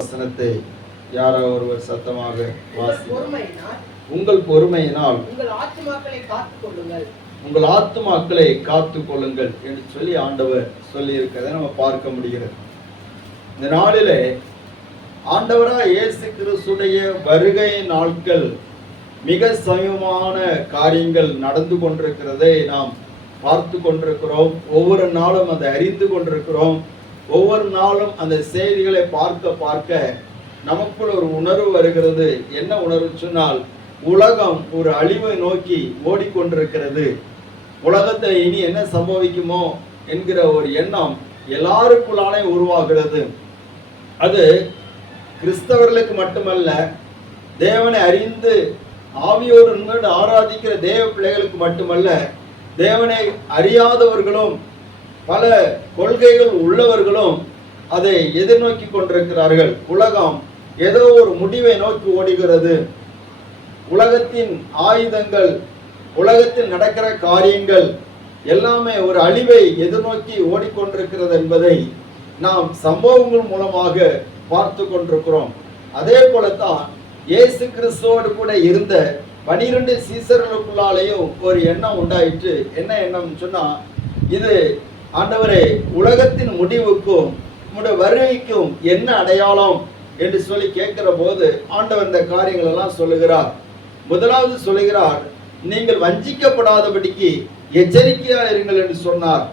வசனத்தை யாரோ ஒருவர் சத்தமாக உங்கள் பொறுமையினால் உங்கள் ஆத்துமாக்களை காத்துக் கொள்ளுங்கள் என்று சொல்லி ஆண்டவர் சொல்லி இருக்கிறதை நம்ம பார்க்க முடிகிறது. இந்த நாளிலே ஆண்டவராக இயேசு கிறிஸ்துடைய வருகை நாட்கள் மிக சமீபமான காரியங்கள் நடந்து கொண்டிருக்கிறதை நாம் பார்த்து கொண்டிருக்கிறோம். ஒவ்வொரு நாளும் அதை அறிந்து கொண்டிருக்கிறோம். ஒவ்வொரு நாளும் அந்த செய்திகளை பார்க்க பார்க்க நமக்குள் ஒரு உணர்வு வருகிறது. என்ன உணர்வு சொன்னால், உலகம் ஒரு அழிவை நோக்கி ஓடிக்கொண்டிருக்கிறது. உலகத்தில் இனி என்ன சம்பவிக்குமோ என்கிற ஒரு எண்ணம் எல்லாருக்குள்ளாலே உருவாகிறது. அது கிறிஸ்தவர்களுக்கு மட்டுமல்ல, தேவனை அறிந்து ஆவியோடு ஆராதிக்கிற தேவ பிள்ளைகளுக்கு மட்டுமல்ல, தேவனை அறியாதவர்களும் பல கொள்கைகள் உள்ளவர்களும் அதை எதிர்நோக்கி கொண்டிருக்கிறார்கள். உலகம் ஏதோ ஒரு முடிவை நோக்கி ஓடுகிறது. உலகத்தின் ஆயுதங்கள், உலகத்தில் நடக்கிற காரியங்கள் எல்லாமே ஒரு அழிவை எதிர்நோக்கி ஓடிக்கொண்டிருக்கிறது என்பதை நாம் சம்பவங்கள் மூலமாக பார்த்து கொண்டிருக்கிறோம். அதே போலத்தான் இயேசு கிறிஸ்துவோடு கூட இருந்த 12 சீசர்களுக்குள்ளாலேயும் ஒரு எண்ணம் உண்டாயிற்று. என்ன எண்ணம் சொன்னா, இது ஆண்டவரே, உலகத்தின் முடிவுக்கும் உங்களுடைய வருகைக்கும் என்ன அடையாளம் என்று சொல்லி கேட்கிற போது ஆண்டவர் இந்த காரியங்கள் எல்லாம் சொல்லுகிறார். முதலாவது சொல்லுகிறார், நீங்கள் வஞ்சிக்கப்படாதபடிக்கு எச்சரிக்கையா இருங்கள் என்று சொன்னார்.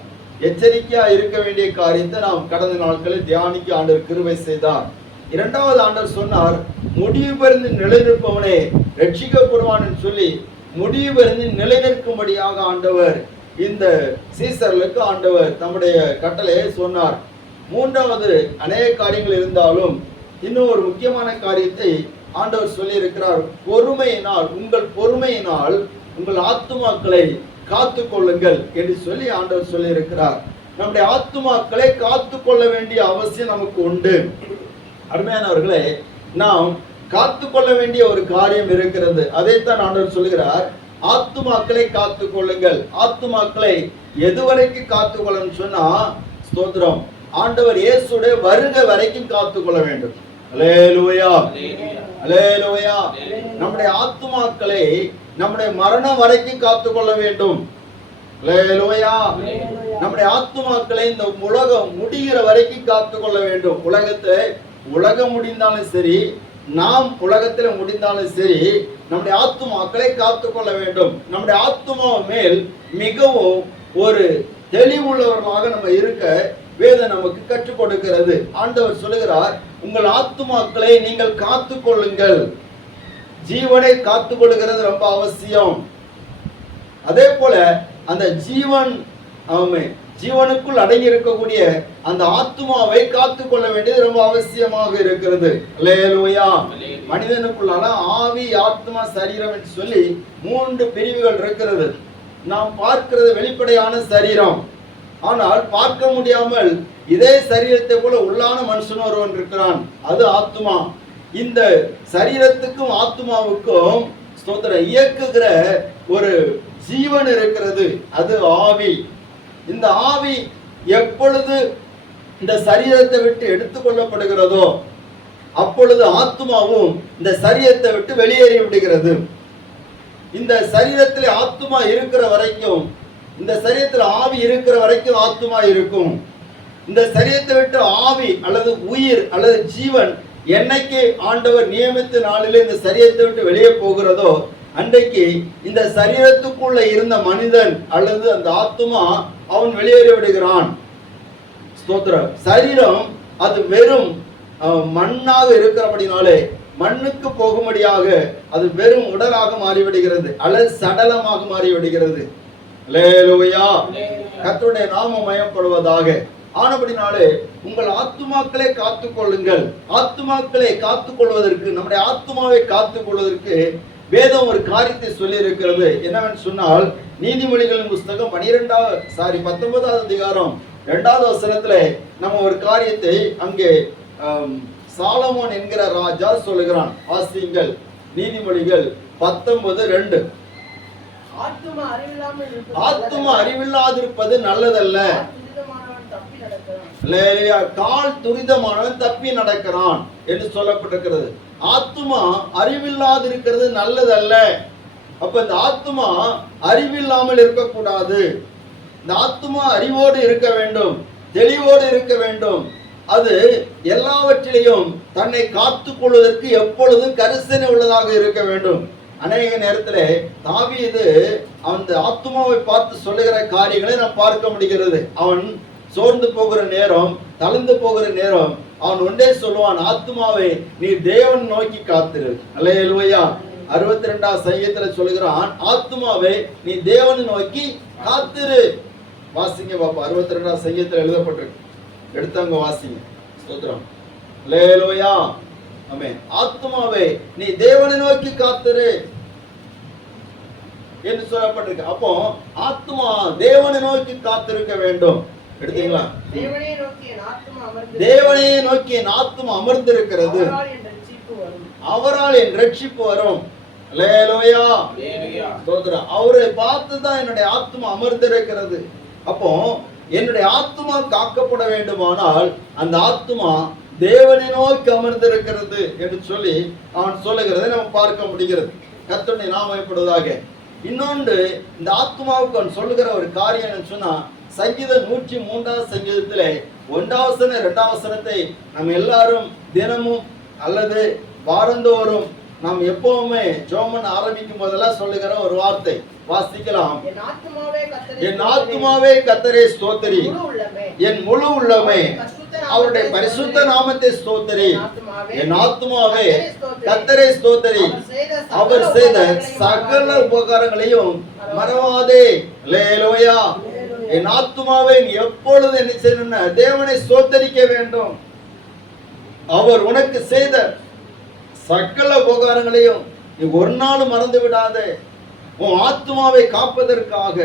எச்சரிக்கையா இருக்க வேண்டிய காரியத்தை நாம் கடந்த நாட்களில் தியானிக்க ஆண்டவர் கிருபை செய்தார். இரண்டாவது ஆண்டவர் சொன்னார், முடிவு பெருந்து நிலைநிற்பவனே ரட்சிக்கப்படுவான் என்று சொல்லி முடிவு பெருந்து நிலைநிற்கும்படியாக ஆண்டவர் இந்த சீசர்களுக்கு ஆண்டவர் தம்முடைய கட்டளையை சொன்னார். மூன்றாவது அநேக காரியங்கள் இருந்தாலும் இன்னும் ஒரு முக்கியமான காரியத்தை ஆண்டவர் சொல்லி இருக்கிறார். பொறுமையினால், உங்கள் பொறுமையினால் உங்கள் ஆத்துமாக்களை காத்து கொள்ளுங்கள் என்று சொல்லி ஆண்டவர் சொல்லி இருக்கிறார். நம்முடைய ஆத்துமாக்களை காத்து கொள்ள வேண்டிய அவசியம் நமக்கு உண்டு. அருமையானவர்களே, நாம் காத்து கொள்ள வேண்டிய ஒரு காரியம் இருக்கிறது. அதைத்தான் ஆண்டவர் சொல்லுகிறார், ஆத்துமாக்களை காத்து கொள்ளுங்கள். ஆத்துமாக்களை எதுவரைக்கும் காத்து கொள்ளணும் சொன்னா, ஸ்தோத்திரம், ஆண்டவர் இயேசுடைய வருகை வரைக்கும் காத்து கொள்ள வேண்டும். அல்லேலூயா, அல்லேலூயா. நம்முடைய ஆத்துமாக்களை நம்முடைய மரணம் வரைக்கும் காத்து கொள்ள வேண்டும். அல்லேலூயா. நம்முடைய ஆத்துமாக்களை இந்த உலகம் முடிகிற வரைக்கும் காத்து கொள்ள வேண்டும். உலகம் முடிந்தாலும் சரி, நாம் உலகத்தில் முடிந்தாலும் சரி, நம்முடைய ஆத்துமாக்களை காத்து கொள்ள வேண்டும். நம்முடைய ஆத்துமா மேல் மிகவும் ஒரு தெளிவுள்ளவர்களாக நம்ம இருக்க வேதம் நமக்கு கற்றுக் கொடுக்கிறது. ஆண்டவர் சொல்லுகிறார், உங்கள் ஆத்துமாக்களை நீங்கள் காத்து கொள்ளுங்கள். ஜீவனை காத்து கொள்ளுகிறது ரொம்ப அவசியம். அதே போல அந்த ஜீவனுக்குள் அடங்கி இருக்கக்கூடிய அந்த ஆத்துமாவை காத்து கொள்ள வேண்டியது ரொம்ப அவசியமாக இருக்கிறது. அல்லேலூயா. மனிதனுக்குள்ளான ஆவி, ஆத்மா, சரீரம் என்று சொல்லி 3 பிரிவுகள் இருக்கிறது. நாம் பார்க்கிறது வெளிப்படையான சரீரம். ஆனால் பார்க்க முடியாமல் இதே சரீரத்தை போல உள்ளான மனுஷன் ஒருவன் இருக்கிறான், அது ஆத்மா. இந்த சரீரத்துக்கும் ஆத்மாவுக்கும் ஸ்தோத்திரம் இயக்குகிற ஒரு ஜீவன் இருக்கிறது, அது ஆவி. இந்த ஆவி எப்பொழுது இந்த சரீரத்தை விட்டு எடுத்துக்கொள்ளப்படுகிறதோ அப்பொழுது ஆத்மாவும் இந்த சரீரத்தை விட்டு வெளியேறி விடுகிறது. இந்த சரீரத்தில் ஆத்மா இருக்கிற வரைக்கும், இந்த சரீரத்தில் ஆவி இருக்கிற வரைக்கும் ஆத்மா இருக்கும். இந்த சரீரத்தை விட்டு ஆவி அல்லது உயிர் அல்லது ஜீவன் என்னைக்கு ஆண்டவர் நியமித்த நாளிலே இந்த சரீரத்தை விட்டு வெளியே போகிறதோ அன்றைக்கு இந்த சரீரத்துக்குள்ள இருந்த மனிதன் அல்லது அந்த ஆத்மா அவன் வெளியேறி விடுகிறான். ஸ்தோத்திரம். சரீரம் அது வெறும் மண்ணாக இருக்கிறபடினாலே மண்ணுக்கு போகும்படியாக அது வெறும் உடலாக மாறிவிடுகிறது அல்லது சடலமாக மாறிவிடுகிறது. அல்லேலூயா. கர்த்தருடைய நாமம் மயப்படுவதாக. ஆனபடினாலே உங்கள் ஆத்துமாக்களை காத்து கொள்ளுங்கள். ஆத்துமாக்களை காத்துக் கொள்வதற்கு, நம்முடைய ஆத்துமாவை காத்துக் கொள்வதற்கு வேதம் ஒரு காரியத்தை சொல்லி இருக்கிறது. என்னவென்று சொன்னால், நீதிமொழிகளின் புஸ்தகம் 19வது அதிகாரம் 2வது வசனத்துல நம்ம ஒரு காரியத்தை அங்கே சாலமோன் என்கிற ராஜா சொல்லுகிறான். வாசியுங்கள். நீதிமொழிகள் 19:2. ஆத்துமா அறிவில்லாதிருப்பது நல்லதல்ல. கால் துரிதமானவன் தப்பி நடக்கிறான் என்று சொல்லப்பட்டிருக்கிறது. ஆத்துமா அறிவில்லாது இருக்கிறது நல்லதல்ல. அப்ப இந்த ஆத்துமா அறிவில்லாமல் இருக்கக்கூடாது. இந்த ஆத்துமா அறிவோடு இருக்க வேண்டும், தெளிவோடு இருக்க வேண்டும். அது எல்லாவற்றிலையும் தன்னை காத்துக் கொள்வதற்கு எப்பொழுதும் கரிசனை உள்ளதாக இருக்க வேண்டும். அநேக நேரத்தில் தாவீது அந்த ஆத்துமாவை பார்த்து சொல்லுகிற காரியங்களை நாம் பார்க்க முடிகிறது. அவன் சோர்ந்து போகிற நேரம், தளர்ந்து போகிற நேரம், அவன் ஒன்றே சொல்லுவான், ஆத்துமாவை நீ தேவன் நோக்கி காத்திரு. அல்லேலூயா. 62ஆம் சங்கீதத்துல சொல்லுகிறான், ஆத்துமாவை நீ தேவனை நோக்கி காத்திரு. வாசிங்க பாப்பா, 62ஆம் சங்கீதத்துல எழுதப்பட்டிருக்கு. எடுத்தவங்க வாசிங்க. ஸ்தோத்திரம். அல்லேலூயா. ஆமென். ஆத்துமாவை நீ தேவனை நோக்கி காத்திரு என்று சொல்லப்பட்டிருக்கு. அப்போ ஆத்துமா தேவனை நோக்கி காத்திருக்க வேண்டும். எடுத்தீங்களா? தேவனையே நோக்கி என் ஆத்துமா அமர்ந்திருக்கிறது, அவரால் என் ரட்சிப்பு வரும். அல்லேலூயா. ஸ்தோத்திரம். அவரை பார்த்து தான் என்னுடைய ஆத்துமா அமர்ந்திருக்கிறது. அப்போ என்னுடைய ஆத்துமா காக்கப்பட வேண்டுமானால் அந்த ஆத்துமா தேவனை நோக்கி அமர்ந்திருக்கிறது என்று சொல்லி அவன் சொல்லுகிறதை நம்ம பார்க்க முடிகிறது. கர்த்தருடைய நாமம் மகிமைப்படுவதாக. இன்னொன்று, இந்த ஆத்துமாவுக்கு அவன் சொல்லுகிற ஒரு காரியம் சொன்னா, சங்கீதம் 103ஆம் சங்கீதத்திலே 1ஆம் வசனம் 2ஆம் வசனத்தை நம்ம எல்லாரும் தினமும் அல்லது வாரந்தோறும் நாம் எப்பவுமே ஜெபம் ஆரம்பிக்கும் போதெல்லாம் சொல்லுகிற ஒரு வார்த்தை வாசிக்கலாம். என் ஆத்துமாவே கர்த்தரை ஸ்தோத்திரி, என் முழு உள்ளமே அவருடைய பரிசுத்த நாமத்தை ஸ்தோத்திரி. என் ஆத்துமாவே கர்த்தரை ஸ்தோத்திரி, அவர் செய்த சகல உபகாரங்களையும் மறவாதே. அல்லேலூயா. என் ஆத்துமாவை எப்பொழுது என்ன செய்யணும்னா தேவனை ஸ்தோத்தரிக்க வேண்டும். அவர் உனக்கு செய்த சகல உபகாரங்களையும் நீ ஒரு நாள் மறந்து விடாதே. உன் ஆத்துமாவை காப்பதற்காக,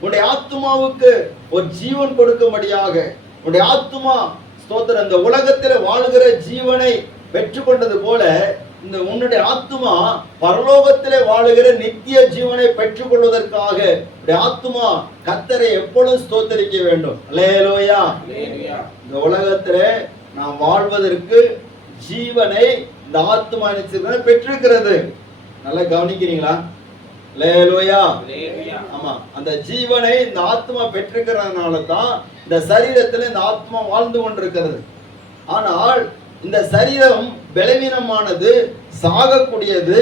உன்னுடைய ஆத்துமாவுக்கு ஒரு ஜீவன் கொடுக்கும்படியாக, உன்னுடைய ஆத்துமா ஸ்தோத்திரம் இந்த உலகத்தில் வாழுகிற ஜீவனை பெற்று கொண்டது போல இந்த உன்னுடைய ஆத்துமா பரலோகத்திலே வாழுகிற நித்திய ஜீவனை பெற்றுக் கொள்வதற்காக உன்னுடைய ஆத்துமா கர்த்தரை எப்பொழுதும் ஸ்தோத்தரிக்க வேண்டும். அல்லேலூயா. இந்த உலகத்திலே நாம் வாழ்வதற்கு ஜீவனை இந்த ஆத்துமா பெற்றிருக்கிறது. நல்லா கவனிக்கிறீங்களா? அல்லேலூயா. ஆமா, அந்த ஜீவனை இந்த ஆத்மா பெற்றிருக்கிறதுனால தான் இந்த சரீரத்தில் இந்த ஆத்மா வாழ்ந்து கொண்டிருக்கிறது. ஆனால் இந்த சரீரம் பலவீனமானது, சாகக்கூடியது.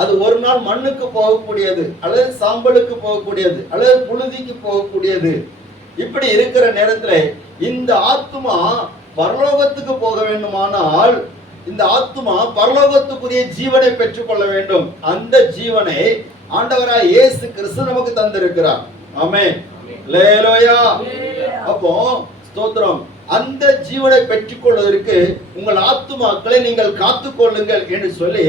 அது ஒரு நாள் மண்ணுக்கு போகக்கூடியது, அல்லது சாம்பலுக்கு போகக்கூடியது, அல்லது புழுதிக்கு போகக்கூடியது. இப்படி இருக்கிற நேரத்தில் இந்த ஆத்மா பரலோகத்துக்கு போக வேண்டுமானால் இந்த ஆத்மா பரலோகத்துக்குரிய ஜீவனை பெற்றுக்கொள்ள வேண்டும். அந்த ஜீவனை ஆண்டவராய் இயேசு கிறிஸ்து நமக்கு தந்திருக்கிறார். ஆமென். அல்லேலூயா. அப்போ ஸ்தோத்திரம். அந்த ஜீவனை பெற்றுக்கொள்வதற்கு உங்கள் ஆத்துமாக்களை நீங்கள் காத்துக்கொள்ளுங்கள் என்று சொல்லி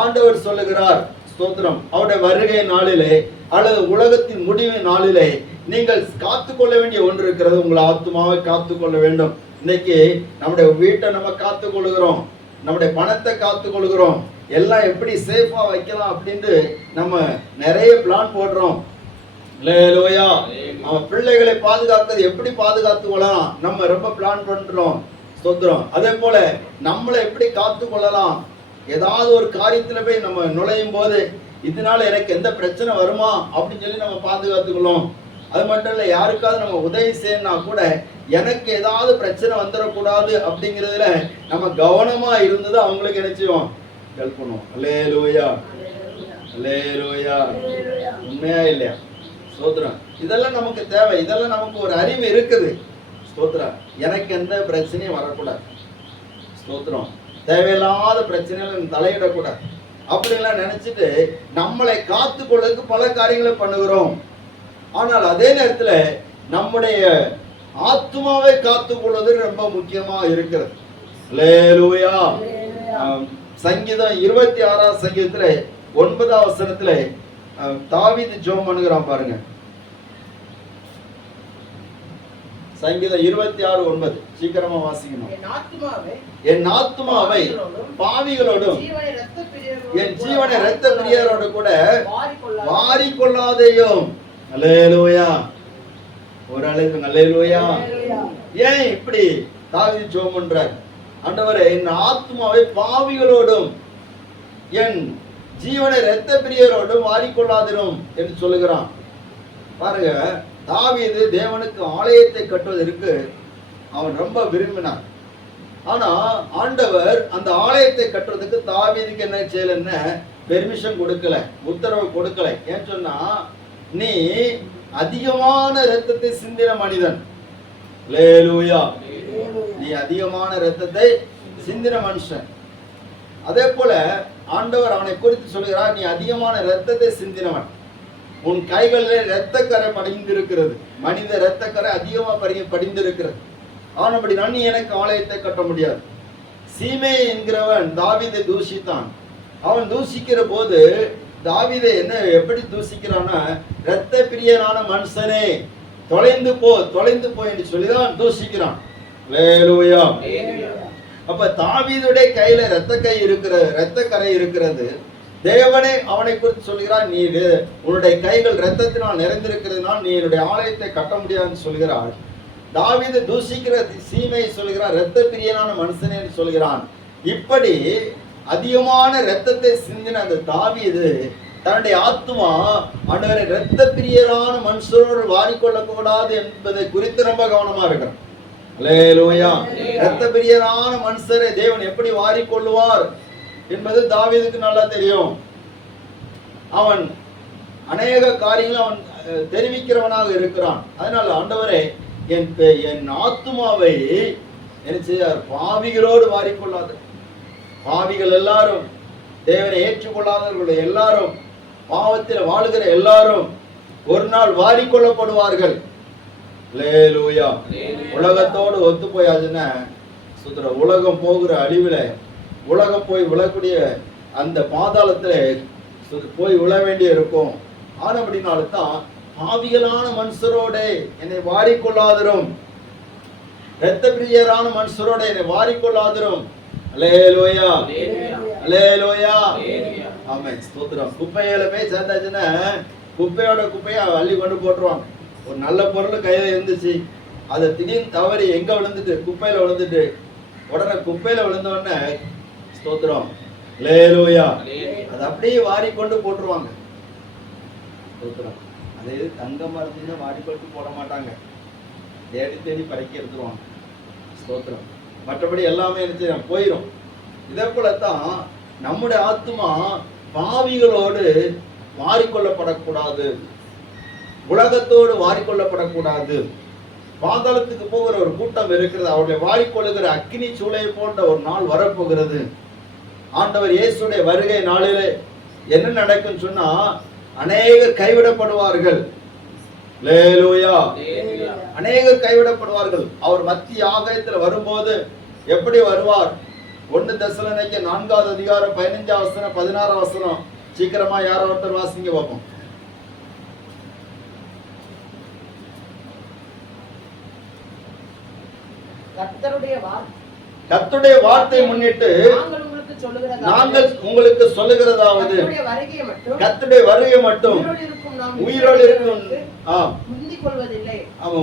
ஆண்டவர் சொல்லுகிறார். ஸ்தோத்திரம். அவருடைய வருகை நாளிலே அல்லது உலகத்தின் முடிவு நாளிலே நீங்கள் காத்துக்கொள்ள வேண்டிய ஒன்று இருக்கிறது. உங்கள் ஆத்துமாவை காத்துக்கொள்ள வேண்டும். இன்னைக்கு நம்முடைய வீட்டை நம்ம காத்துக்கொள்கிறோம், நம்முடைய பணத்தை காத்துக்கொள்கிறோம், எல்லாம் எப்படி சேஃபா வைக்கலாம் அப்படின்னு நம்ம நிறைய பிளான் போடுறோம். அல்லேலூயா. நம்ம பிள்ளைகளை பாதுகாக்கிறது எப்படி பாதுகாத்து கொள்ளலாம் நம்ம ரொம்ப பிளான் பண்றோம். ஸ்தோத்திரம். அதே போல நம்மளை எப்படி காத்து கொள்ளலாம், ஏதாவது ஒரு காரியத்துல போய் நம்ம நுழையும் போது இதனால எனக்கு எந்த பிரச்சனை வருமா அப்படின்னு சொல்லி நம்ம பாதுகாத்துக்கொள்ளும். அது மட்டும் இல்லை, யாருக்காவது நம்ம உதவி செய்யணும்னா கூட எனக்கு ஏதாவது பிரச்சனை வந்துடக்கூடாது அப்படிங்கிறதுல நம்ம கவனமா இருந்தது அவங்களுக்கு என்ன செய்வோம், ஹெல்ப் பண்ணுவோம். அல்லேலூயா. அல்லேலூயா. உண்மையா இல்லையா? ஸ்தோத்திரம். இதெல்லாம் நமக்கு தேவை. இதெல்லாம் நமக்கு ஒரு அறிவு இருக்குது. ஸ்தோத்திரம். எனக்கு எந்த பிரச்சனையும் வரக்கூடாது. ஸ்தோத்திரம். தேவையில்லாத பிரச்சனைகள் தலையிடக்கூடாது அப்படின்லாம் நினைச்சிட்டு நம்மளை காத்து கொள்வதற்கு பல காரியங்களை பண்ணுகிறோம். ஆனால் அதே நேரத்தில் நம்முடைய ஆத்மாவை காத்துக் கொள்வது ரொம்ப முக்கியமா இருக்கிறது. அல்லேலூயா. சங்கீதம் 26ஆம் சங்கீதத்துல 9ஆம் வசனத்துல தாவீது ஜெபம் பண்ணுகிறான் பாருங்க. சங்கீதம் 26:9 சீக்கிரமா வாசிக்கணும். என் ஆத்துமாவை பாவிகளோடும் என் ஜீவனை இரத்த பிரியரோடு கூட வாரிக்கொள்ளாதேயும். அல்லேலூயா. ஒரு அழைப்பு அல்லேலூயா. ஏன் இப்படி தாவீது ஜெபம் பண்றார்? ஆண்டவரே, என் ஆத்துமாவை பாவிகளோடும் என் ஜீவனை இரத்த பிரியரோடும் வாரிக்கொள்ளாதிரும் என்று சொல்லுகிறான். பாருங்க, தாவீது தேவனுக்கு ஆலயத்தை கட்டுவதற்கு அவன் ரொம்ப விரும்பினான். ஆனா ஆண்டவர் அந்த ஆலயத்தை கட்டுறதுக்கு தாவீதுக்கு என்ன செய்யலன்னு பெர்மிஷன் கொடுக்கல, உத்தரவு கொடுக்கல. ஏன்னு சொன்னா, நீ அதிகமான இரத்தத்தை சிந்தின மனிதன். அல்லேலூயா. நீ அதிகமான இரத்தத்தை சிந்தின மனுஷன். அதே போல ஆண்டவர் அவனை குறித்து சொல்கிறார், நீ அதிகமான இரத்தத்தை சிந்தினவன், உன் கைகளிலே இரத்தக்கரை படிந்திருக்கிறது. மனித இரத்தக்கரை அதிகமா படிந்திருக்கிறது. ஆனபடி நீ எனக்கு ஆலயத்தை கட்ட முடியாது. சீமே என்கிறவன் தாவீதை தூஷித்தான். அவன் தூஷிக்கிற போது தாவீதை என்ன எப்படி தூஷிக்கிறான்னா, இரத்த பிரியனான மனுஷனே தொலைந்து போ என்று சொல்லிதான் தூஷிக்கிறான். அல்லேலூயா. அப்ப தாவீதுடைய கையில இரத்தக்கரை இருக்கிறது. தேவனே அவனை குறித்து சொல்கிறார், நீ உன்னுடைய கைகள் இரத்தத்தினால் நிறைந்திருக்கிறதுனால் நீ என்னுடைய ஆலயத்தை கட்ட முடியாதுன்னு சொல்கிறார். தாவீது தூஷிக்கிற சீமை சொல்கிறார், இரத்த பிரியனான மனுஷனே என்று சொல்கிறான். இப்படி அதிகமான இரத்தத்தை சிந்தின அந்த தாவீது தன்னுடைய ஆத்துமா ஆண்டவரை இரத்த பிரியரான மனுஷரோடு வாரிக்கொள்ளக்கூடாது என்பதை குறித்து ரொம்ப கவனமா இருக்கிறான். அல்லேலூயா. இரத்த பிரியரான மனுஷரை தேவன் எப்படி வாரிக்கொள்ளுவார் என்பது தாவீதுக்கு நல்லா தெரியும். அவன் அநேக காரியங்களை அவன் தெரிவிக்கிறவனாக இருக்கிறான். அதனால ஆண்டவரே, என் ஆத்துமாவை என்ன செய்யார்? பாவிகளோடு வாரிக்கொள்ளாது. பாவிகள் எல்லாரும், தேவனை ஏற்றுக்கொள்ளாதவர்கள் எல்லாரும், பாவத்தில் வாழுகிற எல்லாரும் ஒரு நாள் வாரிக்கொள்ளப்படுவார்கள். அல்லேலூயா. உலகத்தோடு ஒத்து போயாச்சுன்னா சுத்தர உலகம் போகிற அழிவுல, உலகம் போய் விழக்கூடிய அந்த பாதாளத்துல போய் விழ வேண்டிய இருக்கும். ஆனபடினால்தான் பாவிகளான மனுஷரோட என்னை வாரிக்கொள்ளாதிரும், இரத்த பிரியரான மனுஷரோட என்னை வாரிக்கொள்ளாதிரும். அல்லேலூயா. அல்லேலூயா. ஆமென். ஸ்தோத்திரம். குப்பையில போய் சேர்ந்தாச்சுன்னா குப்பையோட குப்பையை அள்ளி கொண்டு போட்டுருவாங்க. ஒரு நல்ல பொருள் கையில இருந்துச்சு, அதை திடீர்னு தவறி எங்க விழுந்துட்டு? குப்பையில விழுந்துட்டு. உடனே குப்பையில விழுந்த உடனே ஸ்தோத்திரம், அல்லேலூயா, அதை அப்படியே வாரி கொண்டு போட்டுருவாங்க. ஸ்தோத்திரம். அதே தங்கமா இருந்துச்சுன்னா வாரி கொண்டு போட மாட்டாங்க, தேடி தேடி பறக்கி எடுத்துருவாங்க. ஸ்தோத்திரம். மற்றபடி எல்லாமே என்ன போயிடும். இதே போலத்தான் நம்முடைய ஆத்துமா பாவிகளோடு மாறிக்கொள்ளப்படக்கூடாது, உலகத்தோடு மாறிக்கொள்ளப்படக்கூடாது. பாதாளத்துக்கு போகிற ஒரு கூட்டம் இருக்கிறது, அவருடைய வாரிக்கொள்ளுகிற அக்கினி சூளை போன்ற ஒரு நாள் வரப்போகிறது. ஆண்டவர் இயேசுடைய வருகை நாளிலே என்ன நடக்கும் சொன்னா, அநேகர் கைவிடப்படுவார்கள். அல்லேலூயா. அநேகர் கைவிடப்படுவார்கள். அவர் மத்திய ஆகாயத்தில் வரும்போது எப்படி வருவார்? 1 தெசலோனிக்கேயர் 4வது அதிகாரம் 15 வசனம் 16 வசனம். சீக்கிரமா யாரோ ஒருத்தர் வாசிங்க பார்ப்போம். கர்த்தருடைய வார்த்தை முன்னிட்டு நாங்கள் உங்களுக்கு சொல்லுகிறதாவது, கர்த்தருடைய வருகை மட்டும் உயிரோடு இருக்கும்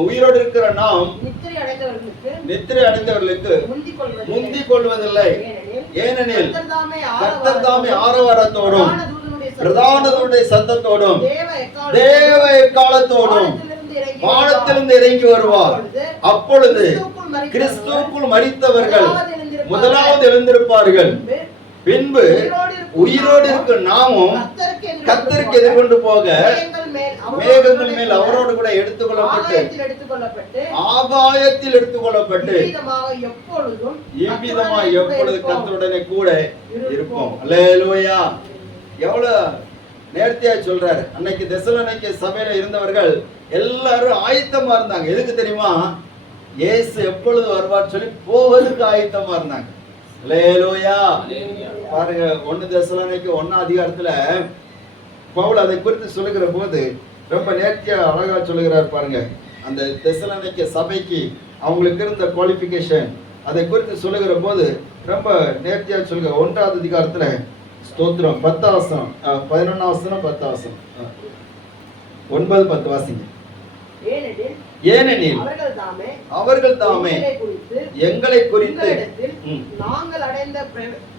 உயிரோடு இருக்கிற நாம் நித்திரை அடைந்தவர்களுக்கு முந்திக் கொள்வதில்லை. ஏனெனில் கர்த்தர் தாமே ஆரவாரத்தோடும் பிரதானத்துடைய சத்தத்தோடும் தேவ எக்காலத்தோடும் வானத்திலிருந்து இறங்கி வருவார். அப்பொழுது கிறிஸ்துவுக்குள் மரித்தவர்கள் முதலாவது எழுந்திருப்பார்கள். பின்பு உயிரோடு இருக்க நாமும் கர்த்தருக்கு எதிர்கொண்டு போக மேகங்கள் மேல் அவரோடு கூட எடுத்துக்கொள்ளப்பட்டு ஆகாயத்தில் எடுத்துக்கொள்ளப்பட்டு இவ்விதமாய் எப்பொழுது கர்த்தருடனே கூட இருப்போம். அல்லேலூயா. எவ்வளவு நேர்த்தியா சொல்றாரு. அன்னைக்கு தெசலோனிக்கே சபையில இருந்தவர்கள் எல்லாரும் ஆயத்தமா இருந்தாங்க. எதுக்கு தெரியுமா? இயேசு எப்பொழுது வருவார் சொல்லி போவதற்கு ஆயத்தமா இருந்தாங்க. அல்லேலூயா. பாருங்க, 1 தெசலோனிக்கேயர் 1 அதிகாரத்துல பவுல் அதை குறித்து சொல்லுகிற போது ரொம்ப நேர்த்தியா அழகா சொல்லுகிறார். பாருங்க, அந்த தெசலோனிக்கே சபைக்கு அவங்களுக்கு இருந்த குவாலிஃபிகேஷன் அதை குறித்து சொல்லுகிற போது ரொம்ப நேர்த்தியா சொல்லுங்க. 1வது அதிகாரத்துல ஸ்தோத்திரம் 10 வசனம் 11 வசனம் 10 வசனம் 9-10 வாசிங்க. ஏனெனில் அவர்கள் தாமே எங்களை குறித்து நாங்கள் அடைந்த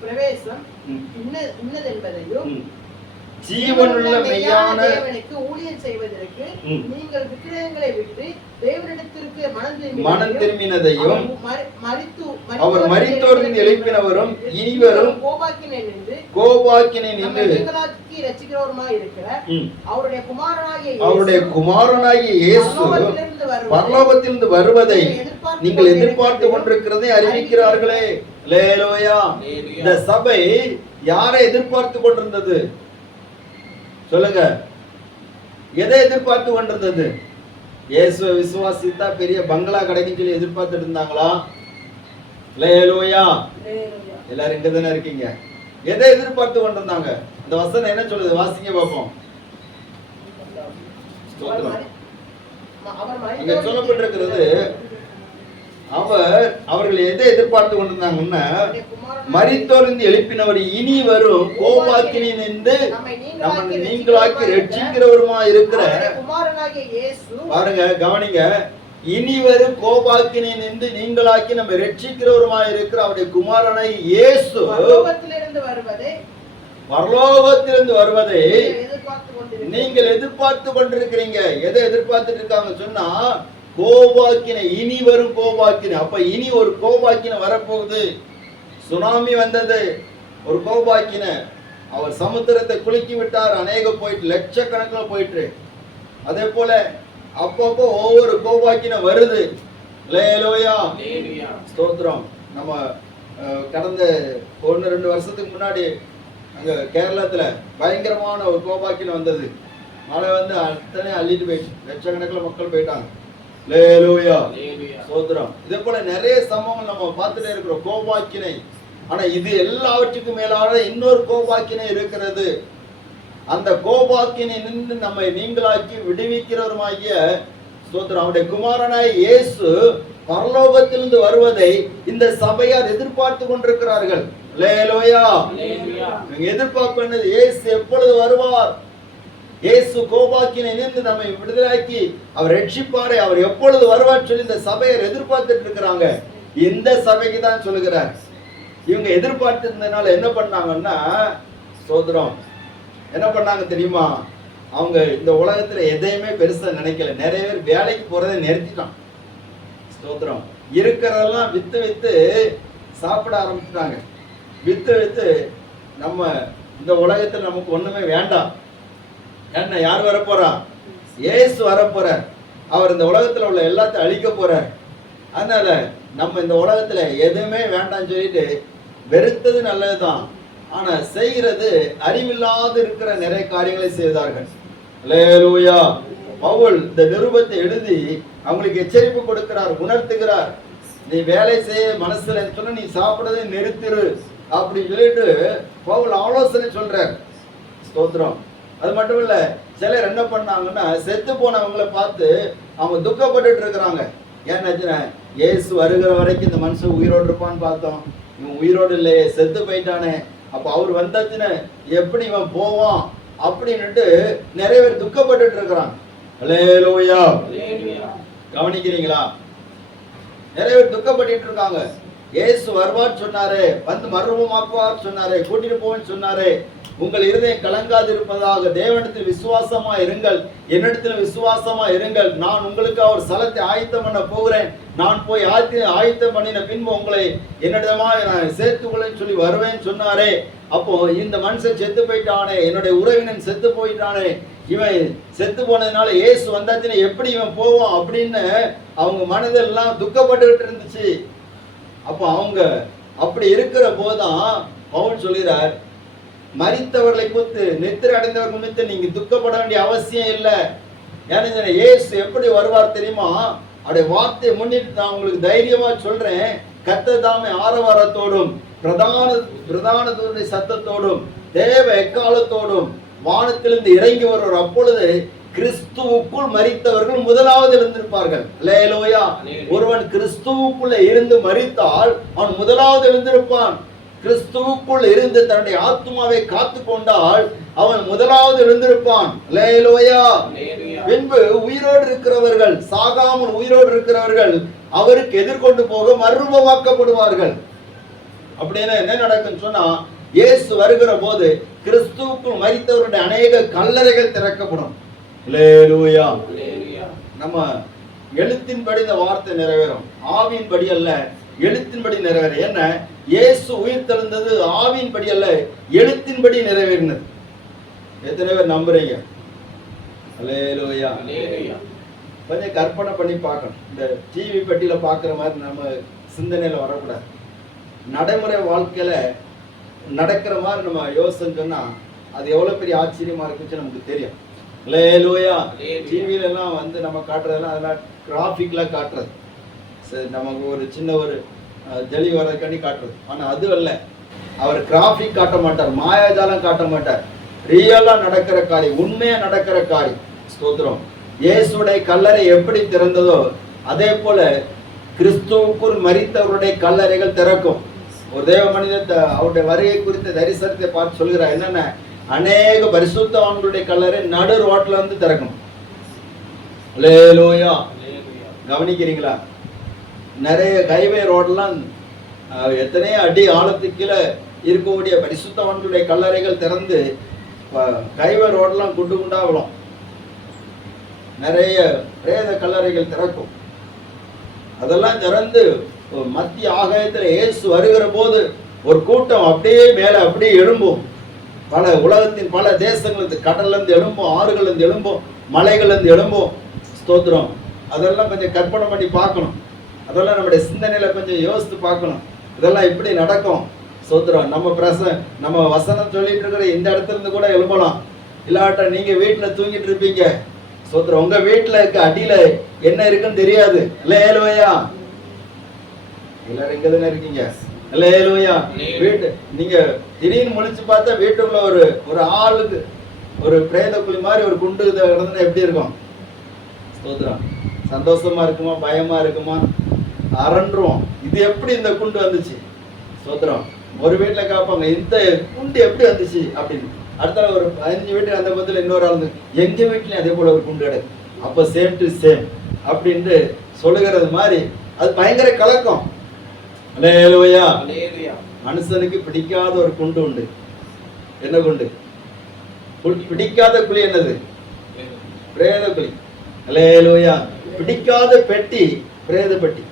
பிரவேசம் இன்னதென்பதையும் ஜீவனுள்ள மெய்யான தேவனுக்கு ஊழியம் செய்வதற்கு நீங்கள் விக்கிரகங்களை விட்டு தேவனிடத்திற்கு மனம் திரும்பினதையும் அவர் மரித்தோரிலிருந்து எழுப்பினவரும் இனிவரும் கோபாக்கினை நின்று அவருடைய குமாரனாகிய இயேசு பரலோகத்திலிருந்து வருவதை நீங்கள் எதிர்பார்த்து கொண்டிருக்கிறதை அறிவிக்கிறார்களே. அல்லேலூயா. இந்த சபை யாரை எதிர்பார்த்து கொண்டிருந்தது சொல்லுங்க? எதை எதிர்பார்த்து கொண்டிருந்தது? இயேசுவை விசுவாசித்தா பெரிய பங்களா கிடைக்கும் சொல்லி எதிர்பார்த்துட்டு இருந்தாங்களா? அல்லேலூயா. எல்லாரும் இங்க தானே இருக்கீங்க. எதை எதிர்பார்த்து கொண்டிருந்தாங்க? இந்த வசனம் என்ன சொல்லுது? வாசிங்க பார்ப்போம். இங்க சொல்லப்பட்டிருக்கிறது, அவர்கள் எதை எதிர்பார்த்து கொண்டிருந்தாங்கன்னா, மரித்தோரிலிருந்து எழுப்பினவர் இனி வரும் கோபாக்கினை நின்று நம்ம நீங்களாக்கி ரட்சிக்கிறவருமா இருக்கிற, பாருங்க கவனிங்க, இனி வரும் கோபாக்கினை நின்று நீங்களாக்கி நம்ம ரட்சிக்கிறவருமா இருக்கிற அவருடைய குமாரனை இயேசு பரலோகத்திலிருந்து வருவதை நீங்கள் எதிர்பார்த்து கொண்டிருக்கிறீங்க. எதை எதிர்பார்த்துட்டு இருக்காங்க சொன்னா, கோபாக்கினை, இனி வரும் கோபாக்கினை. அப்ப இனி ஒரு கோபாக்கினை வரப்போகுது. சுனாமி வந்தது, ஒரு கோபாக்கினை. அவர் சமுத்திரத்தை குலுக்கி விட்டார், அநேக போயிட்டு, லட்சக்கணக்கில் போயிட்டு. அதே போல அப்பப்போ ஒவ்வொரு கோபாக்கினை வருது. அல்லேலூயா. ஸ்தோத்திரம். நம்ம கடந்த 1-2 வருஷத்துக்கு முன்னாடி அங்க கேரளத்துல பயங்கரமான ஒரு கோபாக்கினை வந்தது. மழை வந்து அத்தனை அள்ளிட்டு போயிடுச்சு, லட்சக்கணக்கில் மக்கள் போயிட்டாங்க. அல்லேலூயா. ஸ்தோத்திரம். இதே போல நிறைய சம்பவங்கள் நம்ம பார்த்துட்டே இருக்கிறோம், கோபாக்கினை. ஆனா இது எல்லாவற்றுக்கும் மேலான இன்னொரு கோபாக்கினை இருக்கிறது. அந்த கோபாக்கினை நின்று நம்மை நீங்களாக்கி விடுவிக்கிறவருமாகிய ஸ்தோத்திரம் அவருடைய குமாரனாய் இயேசு பரலோகத்திலிருந்து வருவதை இந்த சபையார் எதிர்பார்த்து கொண்டிருக்கிறார்கள். அல்லேலூயா. எதிர்பார்ப்பு இயேசு எப்பொழுது வருவார், இயேசு கோபாக்கினை நின்று நம்மை விடுதலாக்கி அவர் ரட்சிப்பாரே, அவர் எப்பொழுது வருவார் சொல்லி இந்த சபையர் எதிர்பார்த்துட்டு இருக்கிறாங்க. இந்த சபைக்கு தான் சொல்லுகிறார். இவங்க எதிர்பார்த்து இருந்ததுனால என்ன பண்ணாங்கன்னா, ஸ்தோத்திரம், என்ன பண்ணாங்க தெரியுமா? அவங்க இந்த உலகத்துல எதையுமே பெருசா நினைக்கல. நிறைய பேர் வேலைக்கு போறதை நிறுத்திட்டான். ஸ்தோத்திரம். இருக்கிறதெல்லாம் வித்து வித்து சாப்பிட ஆரம்பிச்சுட்டாங்க. வித்து வித்து நம்ம இந்த உலகத்துல நமக்கு ஒண்ணுமே வேண்டாம். என்ன, யார் வரப்போறா? இயேசு வரப்போறார். அவர் இந்த உலகத்துல உள்ள எல்லாத்தையும் அழிக்க போறார். அதனால நம்ம இந்த உலகத்துல எதுவுமே வேண்டாம்னு சொல்லிட்டு வெறுத்தது நல்லதுதான், ஆனா செய்கிறது அறிவில்லாத இருக்கிற நிறைய காரியங்களை செய்தார்கள். அல்லேலூயா. பவுல் இந்த நிருபத்தை எழுதி அவங்களுக்கு எச்சரிப்பு கொடுக்கிறார், உணர்த்துகிறார். நீ வேலை செய்ய மனசுல சொன்ன, நீ சாப்பிடறதை நிறுத்திரு அப்படின்னு சொல்லிட்டு பவுல் ஆலோசனை சொல்றார். ஸ்தோத்திரம். அது மட்டும் இல்ல, சிலர் என்ன பண்ணாங்கன்னா, செத்து போனவங்களை பார்த்து அவங்க துக்கப்பட்டு இருக்கிறாங்க. ஏன்னாச்சுன்னா, இயேசு வருகிற வரைக்கும் இந்த மனுஷன் உயிரோடு இருப்பான்னு பார்த்தோம், இவன் உயிரோடு இல்லையே, செத்து போயிட்டானே, அப்ப அவர் வந்தாச்சுன்னு எப்படி இவன் போவான் அப்படின்னுட்டு நிறைய பேர் துக்கப்பட்டு இருக்கிறாங்க. அல்லேலூயா. கவனிக்கிறீங்களா? நிறைய பேர் துக்கப்பட்டு இருக்காங்க. இயேசு வருவார் சொன்னாரு, வந்து மர்மமாக்குவார் சொன்னாரு, கூட்டிட்டு போவேன்னு சொன்னாரு. உங்கள் இருதயம் கலங்காது இருப்பதாக தேவனிடத்தில் விசுவாசமா இருங்கள், என்னிடத்தில் விசுவாசமா இருங்கள். நான் உங்களுக்கு அவர் ஸ்தலத்தை ஆயத்தம் பண்ண போகிறேன். நான் போய் ஆயத்தம் பண்ணின பின்பு உங்களை என்னிடமா நான் சேர்த்துக்கொள்ளேன்னு சொல்லி வருவேன்னு சொன்னாரே. அப்போ இந்த மனுஷன் செத்து போயிட்டானே, என்னுடைய உறவினன் செத்து போயிட்டானே, இவன் செத்து போனதுனால இயேசு வந்தாச்சுன்னா எப்படி இவன் போவான் அப்படின்னு அவங்க மனதெல்லாம் துக்கப்பட்டுக்கிட்டு இருந்துச்சு. அப்போ அவங்க அப்படி இருக்கிற போதுதான் பவுல் சொல்கிறார், மரித்தவர்களை குறித்து, நித்திரை அடைந்தவர்கள் குறித்து நீங்க துக்கப்பட வேண்டிய அவசியம் இல்லை. ஏன்னா இயேசு எப்படி வருவார் தெரியுமா? அவருடைய வார்த்தையை முன்னிட்டு நான் உங்களுக்கு தைரியமா சொல்றேன். கர்த்தர் தாமே ஆரவாரத்தோடும் பிரதான தூதனுடைய சத்தத்தோடும் தேவ எக்காலத்தோடும் வானத்திலிருந்து இறங்கி வருவார். அப்பொழுது கிறிஸ்துவுக்குள் மரித்தவர்கள் முதலாவது எழுந்திருப்பார்கள். அல்லேலூயா. ஒருவன் கிறிஸ்துவுக்குள்ள இருந்து மரித்தால் அவன் முதலாவது எழுந்திருப்பான். கிறிஸ்துவுக்குள் இருந்து தன்னுடைய ஆத்துமாவை காத்து கொண்டால் அவன் முதலாவது எழுந்திருப்பான். அல்லேலூயா. பின்பு உயிரோடு இருக்கிறவர்கள், சாகாமல் உயிரோடு இருக்கிறவர்கள் அவருக்கு எதிர்கொண்டு போக மறுரூபமாக்கப்படுவார்கள். அப்படின்னா என்ன நடக்குன்னு சொன்னா, இயேசு வருகிற போது கிறிஸ்துவுக்குள் மரித்தவருடைய அநேக கல்லறைகள் திறக்கப்படும். அல்லேலூயா. நம்ம எழுத்தின்படி இந்த வார்த்தை நிறைவேறும், ஆவியின்படி அல்ல, எழுத்தின்படி நிறைவேறும். என்ன, இயேசு உயிர் தெழுந்தது ஆவியின்படி அல்ல, எழுத்தின்படி நிறைவேறினது. எத்தனை பேர் நம்புறீங்க? அல்லேலூயா. கொஞ்சம் கற்பனை பண்ணி பார்க்கணும். இந்த டிவி பெட்டியில பார்க்குற மாதிரி நம்ம சிந்தனையில வரக்கூடாது. நடைமுறை வாழ்க்கையில நடக்கிற மாதிரி நம்ம யோசனை சொன்னா அது எவ்வளவு பெரிய ஆச்சரியமா இருக்குன்னு நமக்கு தெரியும். அல்லேலூயா. டிவில எல்லாம் வந்து நம்ம காட்டுறதெல்லாம் அதெல்லாம் கிராஃபிக்ல காட்டுறது, சரி, நமக்கு ஒரு சின்ன ஒரு ஜெலி வரதுக்காண்டி காட்டுறது. ஆனா அது அல்ல, அவர் கிராஃபிக் காட்ட மாட்டார், மாயாஜாலம் காட்ட மாட்டார், ரியலா நடக்கிற காரியம், உண்மையா நடக்கிற காரியம். ஸ்தோத்திரம். இயேசுடைய கல்லறை எப்படி திறந்ததோ அதே போல கிறிஸ்துவுக்குள் மரித்தவருடைய கல்லறைகள் திறக்கும். ஒரு தேவ மனிதன் அவருடைய வருகை குறித்த தரிசனத்தை பார்த்து சொல்கிறார், என்னென்ன, அநேக பரிசுத்தவான்களுடைய கல்லறை நடு ரோட்ல இருந்து திறக்கும். அல்லேலூயா. கவனிக்கிறீங்களா? நிறைய ஹைவே ரோடெல்லாம் எத்தனையோ அடி ஆழத்துக்கு கீழே இருக்கக்கூடிய பரிசுத்தவான்களுடைய கல்லறைகள் திறந்து ஹைவே ரோடெல்லாம் குண்டு குண்டா விழும். நிறைய பிரேத கல்லறைகள் திறக்கும். அதெல்லாம் திறந்து மத்திய ஆகாயத்தில் இயேசு வருகிற போது ஒரு கூட்டம் அப்படியே மேல அப்படியே எழும்பும். பல உலகத்தின் பல தேசங்கள், கடல்ல இருந்து எழும்பும், ஆறுகள் இருந்து எழும்பும், மலைகள் இருந்து எழும்பும். ஸ்தோத்திரம். அதெல்லாம் கொஞ்சம் கற்பனை பண்ணி பார்க்கணும். அதெல்லாம் நம்முடைய சிந்தனையில கொஞ்சம் யோசித்து பார்க்கணும். இதெல்லாம் இப்படி நடக்கும். ஸ்தோத்திரம். நம்ம வசனம் சொல்லிட்டு இருக்கிற இந்த இடத்துல இருந்து கூட எழுப்பலாம். இல்லாட்ட நீங்க வீட்டுல தூங்கிட்டு இருப்பீங்க. ஸ்தோத்திரம். உங்க வீட்டுல இருக்க அடியில என்ன இருக்குன்னு தெரியாது. அல்லேலூயா. எல்லாரும் இங்க தானே இருக்கீங்க. அல்லேலூயா. வீட்டு நீங்க திடீர்னு முழிச்சு பார்த்தா வீட்டுக்குள்ள ஒரு ஆளுக்கு ஒரு பிரேத குழி மாதிரி ஒரு குண்டு கிடந்தா எப்படி இருக்கும்? ஸ்தோத்திரம். சந்தோஷமா இருக்குமா, பயமா இருக்குமா? அரண்டுருவோம். இது எப்படி இந்த குண்டு வந்துச்சு? ஸ்தோத்திரம். ஒரு வீட்டுல கேட்பாங்க, இந்த குண்டு எப்படி வந்துச்சு அப்படின்னு. அடுத்த ஒரு 5 வீட்டுக்கு அந்த பக்கத்துல இன்னொரு ஆள், எங்க வீட்லயும் அதே போல ஒரு குண்டு கிடக்கு. அப்ப சேம் டு சேம் அப்படின்ட்டு சொல்லுகிறது மாதிரி அது பயங்கர கலக்கம். அல்லேலூயா. மனுஷனுக்கு பிடிக்காத ஒரு குண்டு உண்டு. என்ன குண்டு? பிடிக்காத குழி என்னது? பிரேத குழி. அல்லேலூயா. பிடிக்காத பெட்டி பிரேத பெட்டி.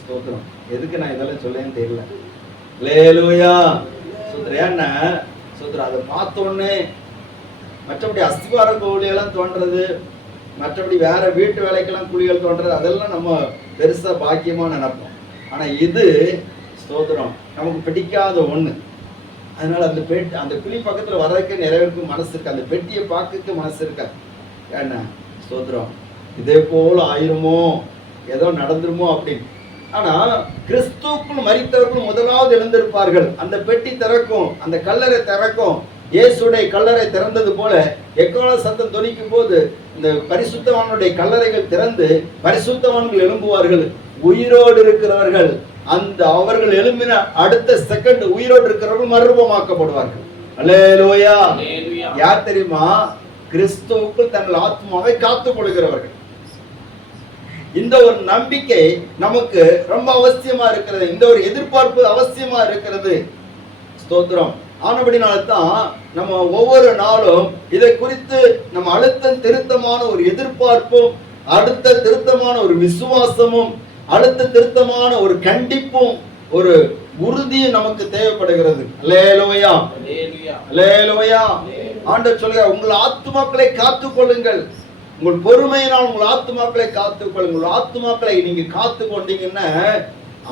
ஸ்தோத்திரம். எதுக்கு நான் இதெல்லாம் சொல்லேன்னு தெரியல. அல்லேலூயா. ஏன்னா ஸ்தோத்திரம், அதை பார்த்தோன்னே மற்றபடி அஸ்திவார குழியெல்லாம் தோன்றது, மற்றபடி வேற வீட்டு வேலைக்கெல்லாம் குழிகள் தோன்றது, அதெல்லாம் நம்ம பெருசா பாக்கியமா நினைப்போம். ஆனா இது ஸ்தோத்திரம் நமக்கு பிடிக்காத ஒண்ணு. அதனால அந்த குழி பக்கத்துல வர்றதுக்கு நிறைய பேருக்கு மனசு இருக்கு, அந்த பெட்டியை பார்க்க மனசு இருக்கா. ஏன்னா ஸ்தோத்திரம், இதே போல ஆயிருமோ, ஏதோ நடந்துருமோ அப்படின்னு. ஆனா கிறிஸ்துவுக்குள் மரித்தவர்கள் முதலாவது எழுந்திருப்பார்கள். அந்த பெட்டி திறக்கும், அந்த கல்லறை திறக்கும். இயேசுடைய கல்லறை திறந்தது போல எக்கால சத்தம் தொனிக்கும் போது இந்த பரிசுத்தவானுடைய கல்லறைகள் திறந்து பரிசுத்தவான்கள் எழும்புவார்கள். உயிரோடு இருக்கிறவர்கள் அந்த அவர்கள் எழும்பின அடுத்த செகண்ட் உயிரோடு இருக்கிறவர்கள் மறுரூபமாக்கப்படுவார்கள். அல்லேலூயா. யார் தெரியுமா? கிறிஸ்துவுக்குள் தங்கள் ஆத்மாவை காத்துக் கொள்கிறவர்கள். இந்த ஒரு நம்பிக்கை நமக்கு ரொம்ப அவசியமா இருக்கிறது. இந்த ஒரு எதிர்பார்ப்பு அவசியமா இருக்கிறது. ஸ்தோத்திரம். ஆனபடினால்தான் நம்ம ஒவ்வொரு நாளும் இதை குறித்து நம்ம அடுத்த திருத்தமான ஒரு எதிர்பார்ப்பும், அடுத்த திருத்தமான ஒரு விசுவாசமும், அடுத்த திருத்தமான ஒரு கண்டிப்பும், ஒரு உறுதியும் நமக்கு தேவைப்படுகிறது. அல்லேலூயா. அல்லேலூயா. ஆண்டவர் சொல்கிறார், உங்கள் ஆத்துமாக்களை காத்துக் கொள்ளுங்கள். உங்கள் பொறுமையினால் உங்கள் ஆத்துமாக்களை காத்துக்கொள்ளுங்கள். உங்கள் ஆத்துமாக்களை நீங்க காத்து கொண்டீங்கன்னா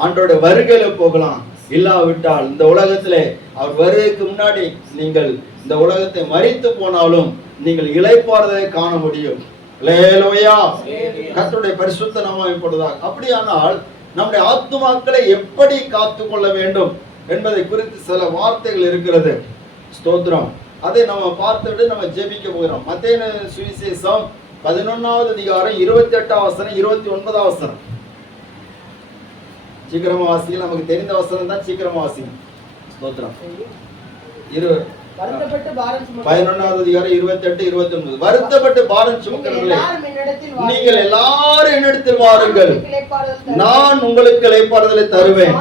ஆண்டோட வருகையில போகலாம். இல்லாவிட்டால் இந்த உலகத்திலே அவர் வருகைக்கு முன்னாடி நீங்கள் இந்த உலகத்தை மரித்து போனாலும் நீங்கள் இளைப்பாறுதலை காண முடியும். அல்லேலூயா. கர்த்தருடைய பரிசுத்த நாமப்படுவதாக. அப்படியானால் நம்முடைய ஆத்துமாக்களை எப்படி காத்து கொள்ள வேண்டும் என்பதை குறித்து சில வார்த்தைகள் இருக்கிறது. ஸ்தோத்திரம். அதை நம்ம பார்த்துட்டு நம்ம ஜெபிக்க போகிறோம். மத்தேயு சுவிசேஷம் 11வது அதிகாரம் 28வது வசனம் 29வது வசனம். சீக்கிரமா வாசிங்க. நமக்கு தெரிந்த வசனம் தான், சீக்கிரமா வாசிங்க. ஸ்தோத்திரம். வருத்தப்பட்டு பாரம் சுமக்கிறவர்களே, 11வது அதிகாரம் 28 29. வருத்தப்பட்டு பாரம் சுமக்கிறவர்களே, நீங்கள் எல்லாரும் என்னிடத்தில் வாருங்கள், நான் உங்களுக்கு இளைப்பாறுதலை தருவேன்.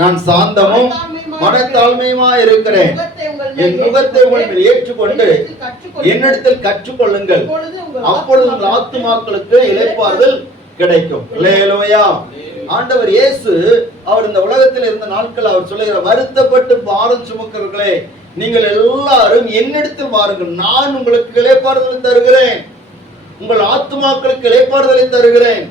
நான் சாந்தமும் மனத்தாழ்மையுமா இருக்கிறேன். என் நுகத்தை உங்கள் மேல் ஏற்றுக்கொண்டு என்னிடத்தில் கற்றுக்கொள்ளுங்கள், அப்பொழுது உங்கள் ஆத்துமாக்களுக்கு இளைப்பாறுதல் கிடைக்கும். அல்லேலூயா. ஆண்டவர் இயேசு அவர் இந்த உலகத்தில் இருந்த நாட்கள் அவர் சொல்லுகிறார், வருத்தப்பட்டு பாரம் சுமக்கிறவர்களே, நீங்கள் எல்லாரும் என்னிடத்தில் வாருங்கள், நான் உங்களுக்கு இளைப்பாறுதலை தருகிறேன், உங்கள் ஆத்துமாக்களுக்கு இளைப்பாறுதலை தருகிறேன்.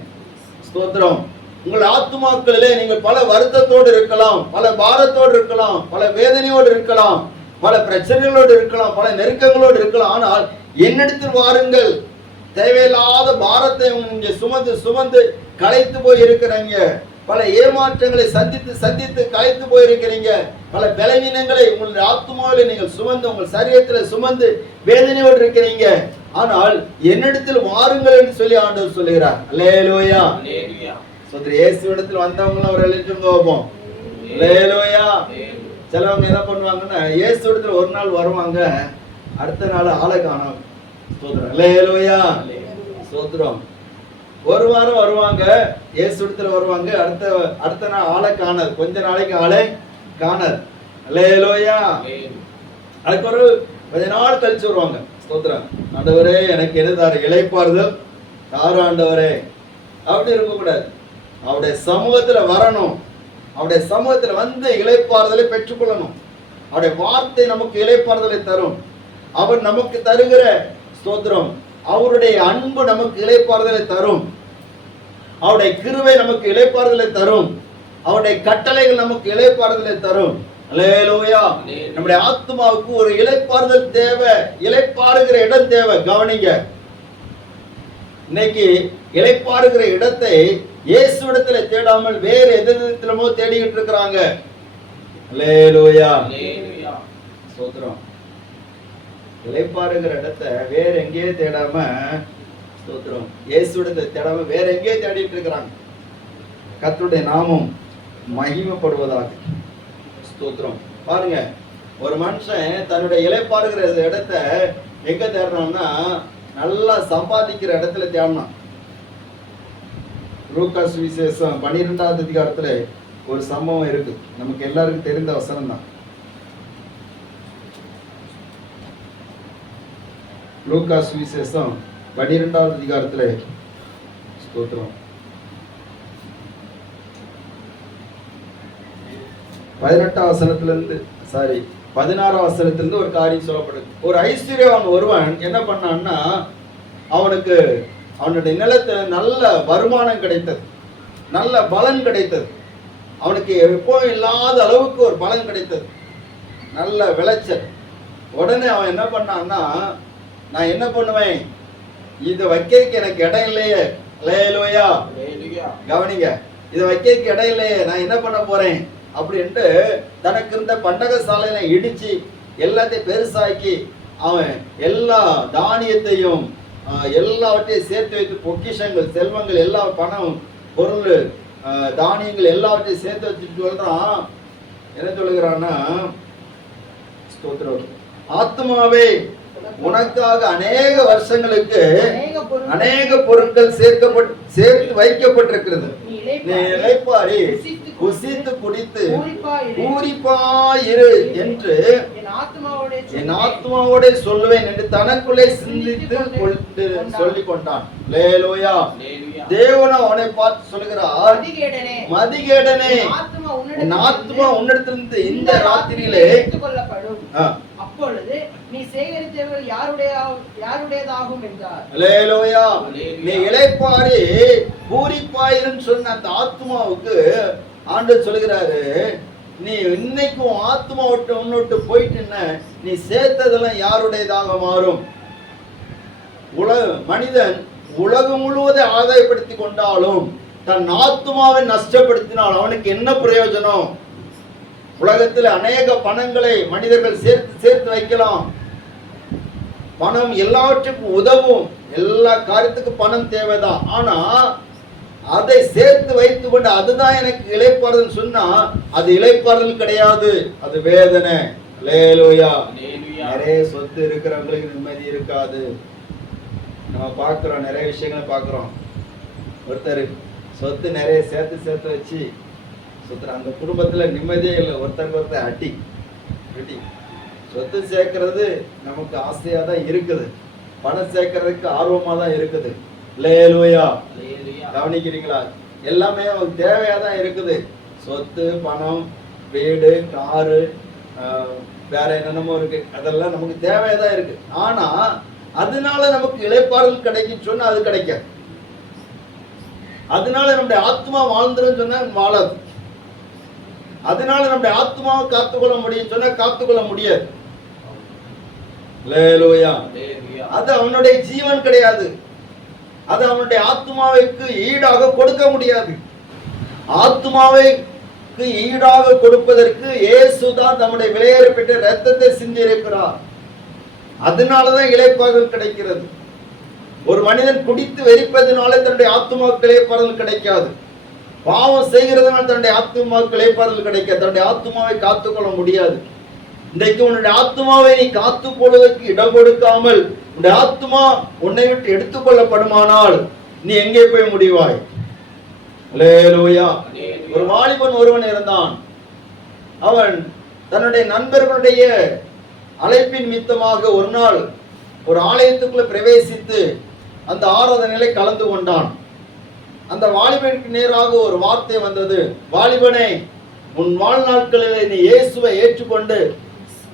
ஸ்தோத்திரம். உங்கள் ஆத்துமாக்களிலே நீங்கள் பல வருத்தத்தோடு இருக்கலாம், பல பாரத்தோடு இருக்கலாம், பல வேதனையோடு இருக்கலாம், பல பிரச்சனைகளோடு இருக்கலாம், பல நெருக்கங்களோடு இருக்கலாம். ஆனால் என்னிடத்தில் வாருங்கள். தேவையில்லாத பாரத்தை நீங்க சுமந்து சுமந்து களைத்து போய் இருக்கிறீங்க, பல ஏமாற்றங்களை சந்தித்து சந்தித்து களைத்து போயிருக்கிறீங்க, பல பலவீனங்களை உங்களுடைய ஆத்துமாவில் நீங்கள் சுமந்து உங்கள் சரீரத்தில் சுமந்து வேதனையோடு இருக்கிறீங்க. ஆனால் என்னிடத்தில் வாருங்கள் என்று சொல்லி ஆண்டவர் சொல்லுகிறார். அல்லேலூயா. இயேசுவிடத்தில் வந்தவங்களும் அவர் எழுதிட்டு போவோம். அல்லேலூயா. சிலவங்க என்ன பண்ணுவாங்கன்னா இயேசுவிடத்தில் ஒரு நாள் வருவாங்க, அடுத்த நாள் ஆளை காணோம். ஸ்தோத்திரம். அல்லேலூயா. ஸ்தோத்திரம். ஒரு வாரம் வருவாங்க, இயேசுவிடத்தில் வருவாங்க, அடுத்த நாள் ஆளை காணாது, கொஞ்ச நாளைக்கு ஆளை காணாது. அல்லேலூயா. அதுக்கு ஒரு கொஞ்ச நாள் கழிச்சு வருவாங்க. ஸ்தோத்திரம். ஆண்டவரே எனக்கு எதுதாரு இளைப்பாறுதல் தாரு ஆண்டவரே. அப்படி இருக்கக்கூடாது. அவருடைய சமூகத்துல வரணும், அவருடைய சமூகத்துல வந்து இளைப்பாறுதலை பெற்றுக்கொள்ளணும். அவருடைய வார்த்தை நமக்கு இளைப்பாறுதலை தரும். அவர் நமக்கு தருகிற ஸ்தோத்திரம், அவருடைய அன்பு நமக்கு இளைப்பாறுதலை தரும். அவருடைய கிருபை நமக்கு இளைப்பாறுதலை தரும். அவருடைய கட்டளைகள் நமக்கு இளைப்பாறுதலை தரும். அல்லேலூயா. நம்முடைய ஆத்மாவுக்கு ஒரு இளைப்பாறுதல் தேவை, இளைப்பாறுகிற இடம் தேவை. கவனிங்க, இன்னைக்கு இளைப்பாறுகிற இடத்தை இயேசுவிடத்துல தேடாமல் வேறு எதிரிடத்திலமோ தேடிக்கிட்டு இருக்கிறாங்க. அல்லேலூயா. ஸ்தோத்திரம். இளைப்பாறுகிற இடத்தை வேற எங்கேயே தேடாம, ஸ்தோத்திரம், இயேசுவிடத்தை தேடாம வேற எங்கேயே தேடிட்டு இருக்கிறாங்க. கர்த்தருடைய நாமம் மகிமைப்படுவதாக. ஸ்தோத்திரம். பாருங்க, ஒரு மனுஷன் தன்னுடைய இளைப்பாறுகிற இடத்தை எங்க தேடணும்னா நல்லா சம்பாதிக்கிற இடத்துல தேடணும். லூக்கா சுவிசேஷம் 12வது அதிகாரத்துல ஒரு சம்பவம் இருக்கு, நமக்கு எல்லாருக்கும் தெரிந்த வசனம் தான். லூக்கா சுவிசேஷம் 12வது அதிகாரத்துல ஸ்தோத்திரம் 18ஆம் வசனத்திலிருந்து 16ஆம் வசனத்திலிருந்து ஒரு காரியம் சொல்லப்படுது. ஒரு ஐஸ்வர்யவான் ஒருவன் என்ன பண்ணான்னா, அவனுக்கு அவனுடைய நிலத்துல நல்ல வருமானம் கிடைத்தது, நல்ல பலன் கிடைத்தது. அவனுக்கு எப்போ இல்லாத அளவுக்கு ஒரு பலன் கிடைத்தது, நல்ல விளைச்சல். உடனே அவன் என்ன பண்ணான்னா, நான் என்ன பண்ணுவேன், இதை வைக்கிறதுக்கு எனக்கு இடம் இல்லையே. அல்லேலூயா. கவனிங்க, இதை வைக்கிறதுக்கு இடம் இல்லையே, நான் என்ன பண்ண போறேன் அப்படின்ட்டு தனக்கு இருந்த பண்டக சாலையில இடிச்சு எல்லாத்தையும் பெருசாக்கி அவன் எல்லா தானியத்தையும் எல்லாவற்றையும் சேர்த்து வைத்து, பொக்கிஷங்கள் செல்வங்கள் எல்லா பணம் பொருள் தானியங்கள் எல்லாவற்றையும் சேர்த்து வச்சுட்டு சொல்றான். என்ன சொல்லுகிறான்னா, ஸ்தோத்திரம், ஆத்மாவே உனக்காக அநேக வருஷங்களுக்கு அநேக பொருட்கள் சேர்த்து வைக்கப்பட்டிருக்கிறது. நீ இளைப்பாரி புசித்து குடித்து பூரிப்பாயிரு என்று என் ஆத்மாவோட சொல்லுவேன் என்று தனக்குள்ளே சிந்தித்து சொல்லிக் கொண்டான். அல்லேலூயா. தேவன் அவனை பார்த்து சொல்லுகிறார், மதிகேடனே, என் ஆத்மா உன்னிடத்திலிருந்து இந்த ராத்திரியிலே அப்பொழுது நீ சேகரித்தவர்கள் யாருடையதாகும் என்றார். அல்லேலூயா. நீ இளைப்பாரி பூரிப்பாயிருந்து சொன்ன அந்த ஆத்மாவுக்கு ஆண்டவர் சொல்லுகிறாரு, நீ இன்னைக்கும் ஆத்மா விட்டு உன்னோட்டு போயிட்டு நீ சேர்த்ததெல்லாம் யாருடையதாக மாறும். மனிதன் உலகம் முழுவதும் ஆதாயப்படுத்தி கொண்டாலும் தன் ஆத்மாவை நஷ்டப்படுத்தினால் அவனுக்கு என்ன பிரயோஜனம்? உலகத்தில் அநேக பணங்களை மனிதர்கள் சேர்த்து வைக்கலாம். பணம் எல்லாவற்றுக்கும் உதவும், எல்லா காரியத்துக்கும் பணம் தேவைதான். ஆனா அதை சேர்த்து வைத்துக் கொண்டு அதுதான் எனக்கு இளைப்பாறுதல் சொன்னா அது இளைப்பாறுதல் கிடையாது, அது வேதனை. அல்லேலூயா. நிறைய சொத்து இருக்கிறவங்களுக்கு நிம்மதி இருக்காது. நம்ம பார்க்கிறோம், நிறைய விஷயங்களை பார்க்கிறோம். ஒருத்தர் சொத்து நிறைய சேர்த்து வச்சு சொத்து அந்த குடும்பத்துல நிம்மதியே இல்லை. ஒருத்தருக்கு ஒருத்தர் அடி சொத்து சேர்க்கறது நமக்கு ஆசையா தான் இருக்குது, பணம் சேர்க்கறதுக்கு ஆர்வமா தான் இருக்குது. அல்லேலூயா. கவனிக்கிறீங்களா? எல்லாமே நமக்கு தேவையா தான் இருக்குது. சொத்து, பணம், வீடு, காரு, வேற என்னென்னமோ இருக்கு, அதெல்லாம் நமக்கு தேவையா தான் இருக்கு. ஆனா அதனால நமக்கு இளைப்பாறுதல் கிடைக்கும் சொன்னா அது கிடைக்காது. அதனால நம்முடைய ஆத்மா வாழ்ந்துரும் சொன்னா வாழாது. அதனால நம்முடைய ஆத்மாவை காத்துக்கொள்ள முடியும் சொன்னா காத்துக்கொள்ள முடியாது. அல்லேலூயா. அது அவனுடைய ஜீவன் கிடையாது. அது அவனுடைய ஆத்மாவுக்கு ஈடாக கொடுக்க முடியாது. ஆத்மாவுக்கு ஈடாக கொடுப்பதற்கு இயேசுதான் தம்முடைய விலையேறப்பட்ட இரத்தத்தை சிந்தி இருக்கிறார். அதனாலதான் இளைப்பாறுதல் கிடைக்கிறது. ஒரு மனிதன் குடித்து வெறிப்பதனால தன்னுடைய ஆத்மாவுக்கு இளைப்பாறுதல் கிடைக்காது. பாவம் செய்கிறதுனால தன்னுடைய ஆத்மாவுக்கு இளைப்பாறுதல் கிடைக்காது. தன்னுடைய ஆத்மாவை காத்துக்கொள்ள முடியாது. இன்றைக்கு உன்னுடைய ஆத்மாவை நீ காத்துக் கொள்வதற்கு இடம் கொடுக்காமல் உன்னுடைய ஆத்மா உன்னை விட்டு எடுத்துக்கொள்ளப்படுமானால் நீ எங்கே போய் முடிவாய்? அல்லேலூயா. ஒரு வாலிபன் ஒருவன் இருந்தான். அவன் தன்னுடைய நண்பர்களுடைய அழைப்பின் மித்தமாக ஒரு நாள் ஒரு ஆலயத்துக்குள்ள பிரவேசித்து அந்த ஆராதனையிலே கலந்து கொண்டான். அந்த வாலிபனுக்கு நேராக ஒரு வார்த்தை வந்தது. வாலிபனே, உன் வாழ்நாட்களிலே நீ இயேசுவை ஏற்றுக்கொண்டு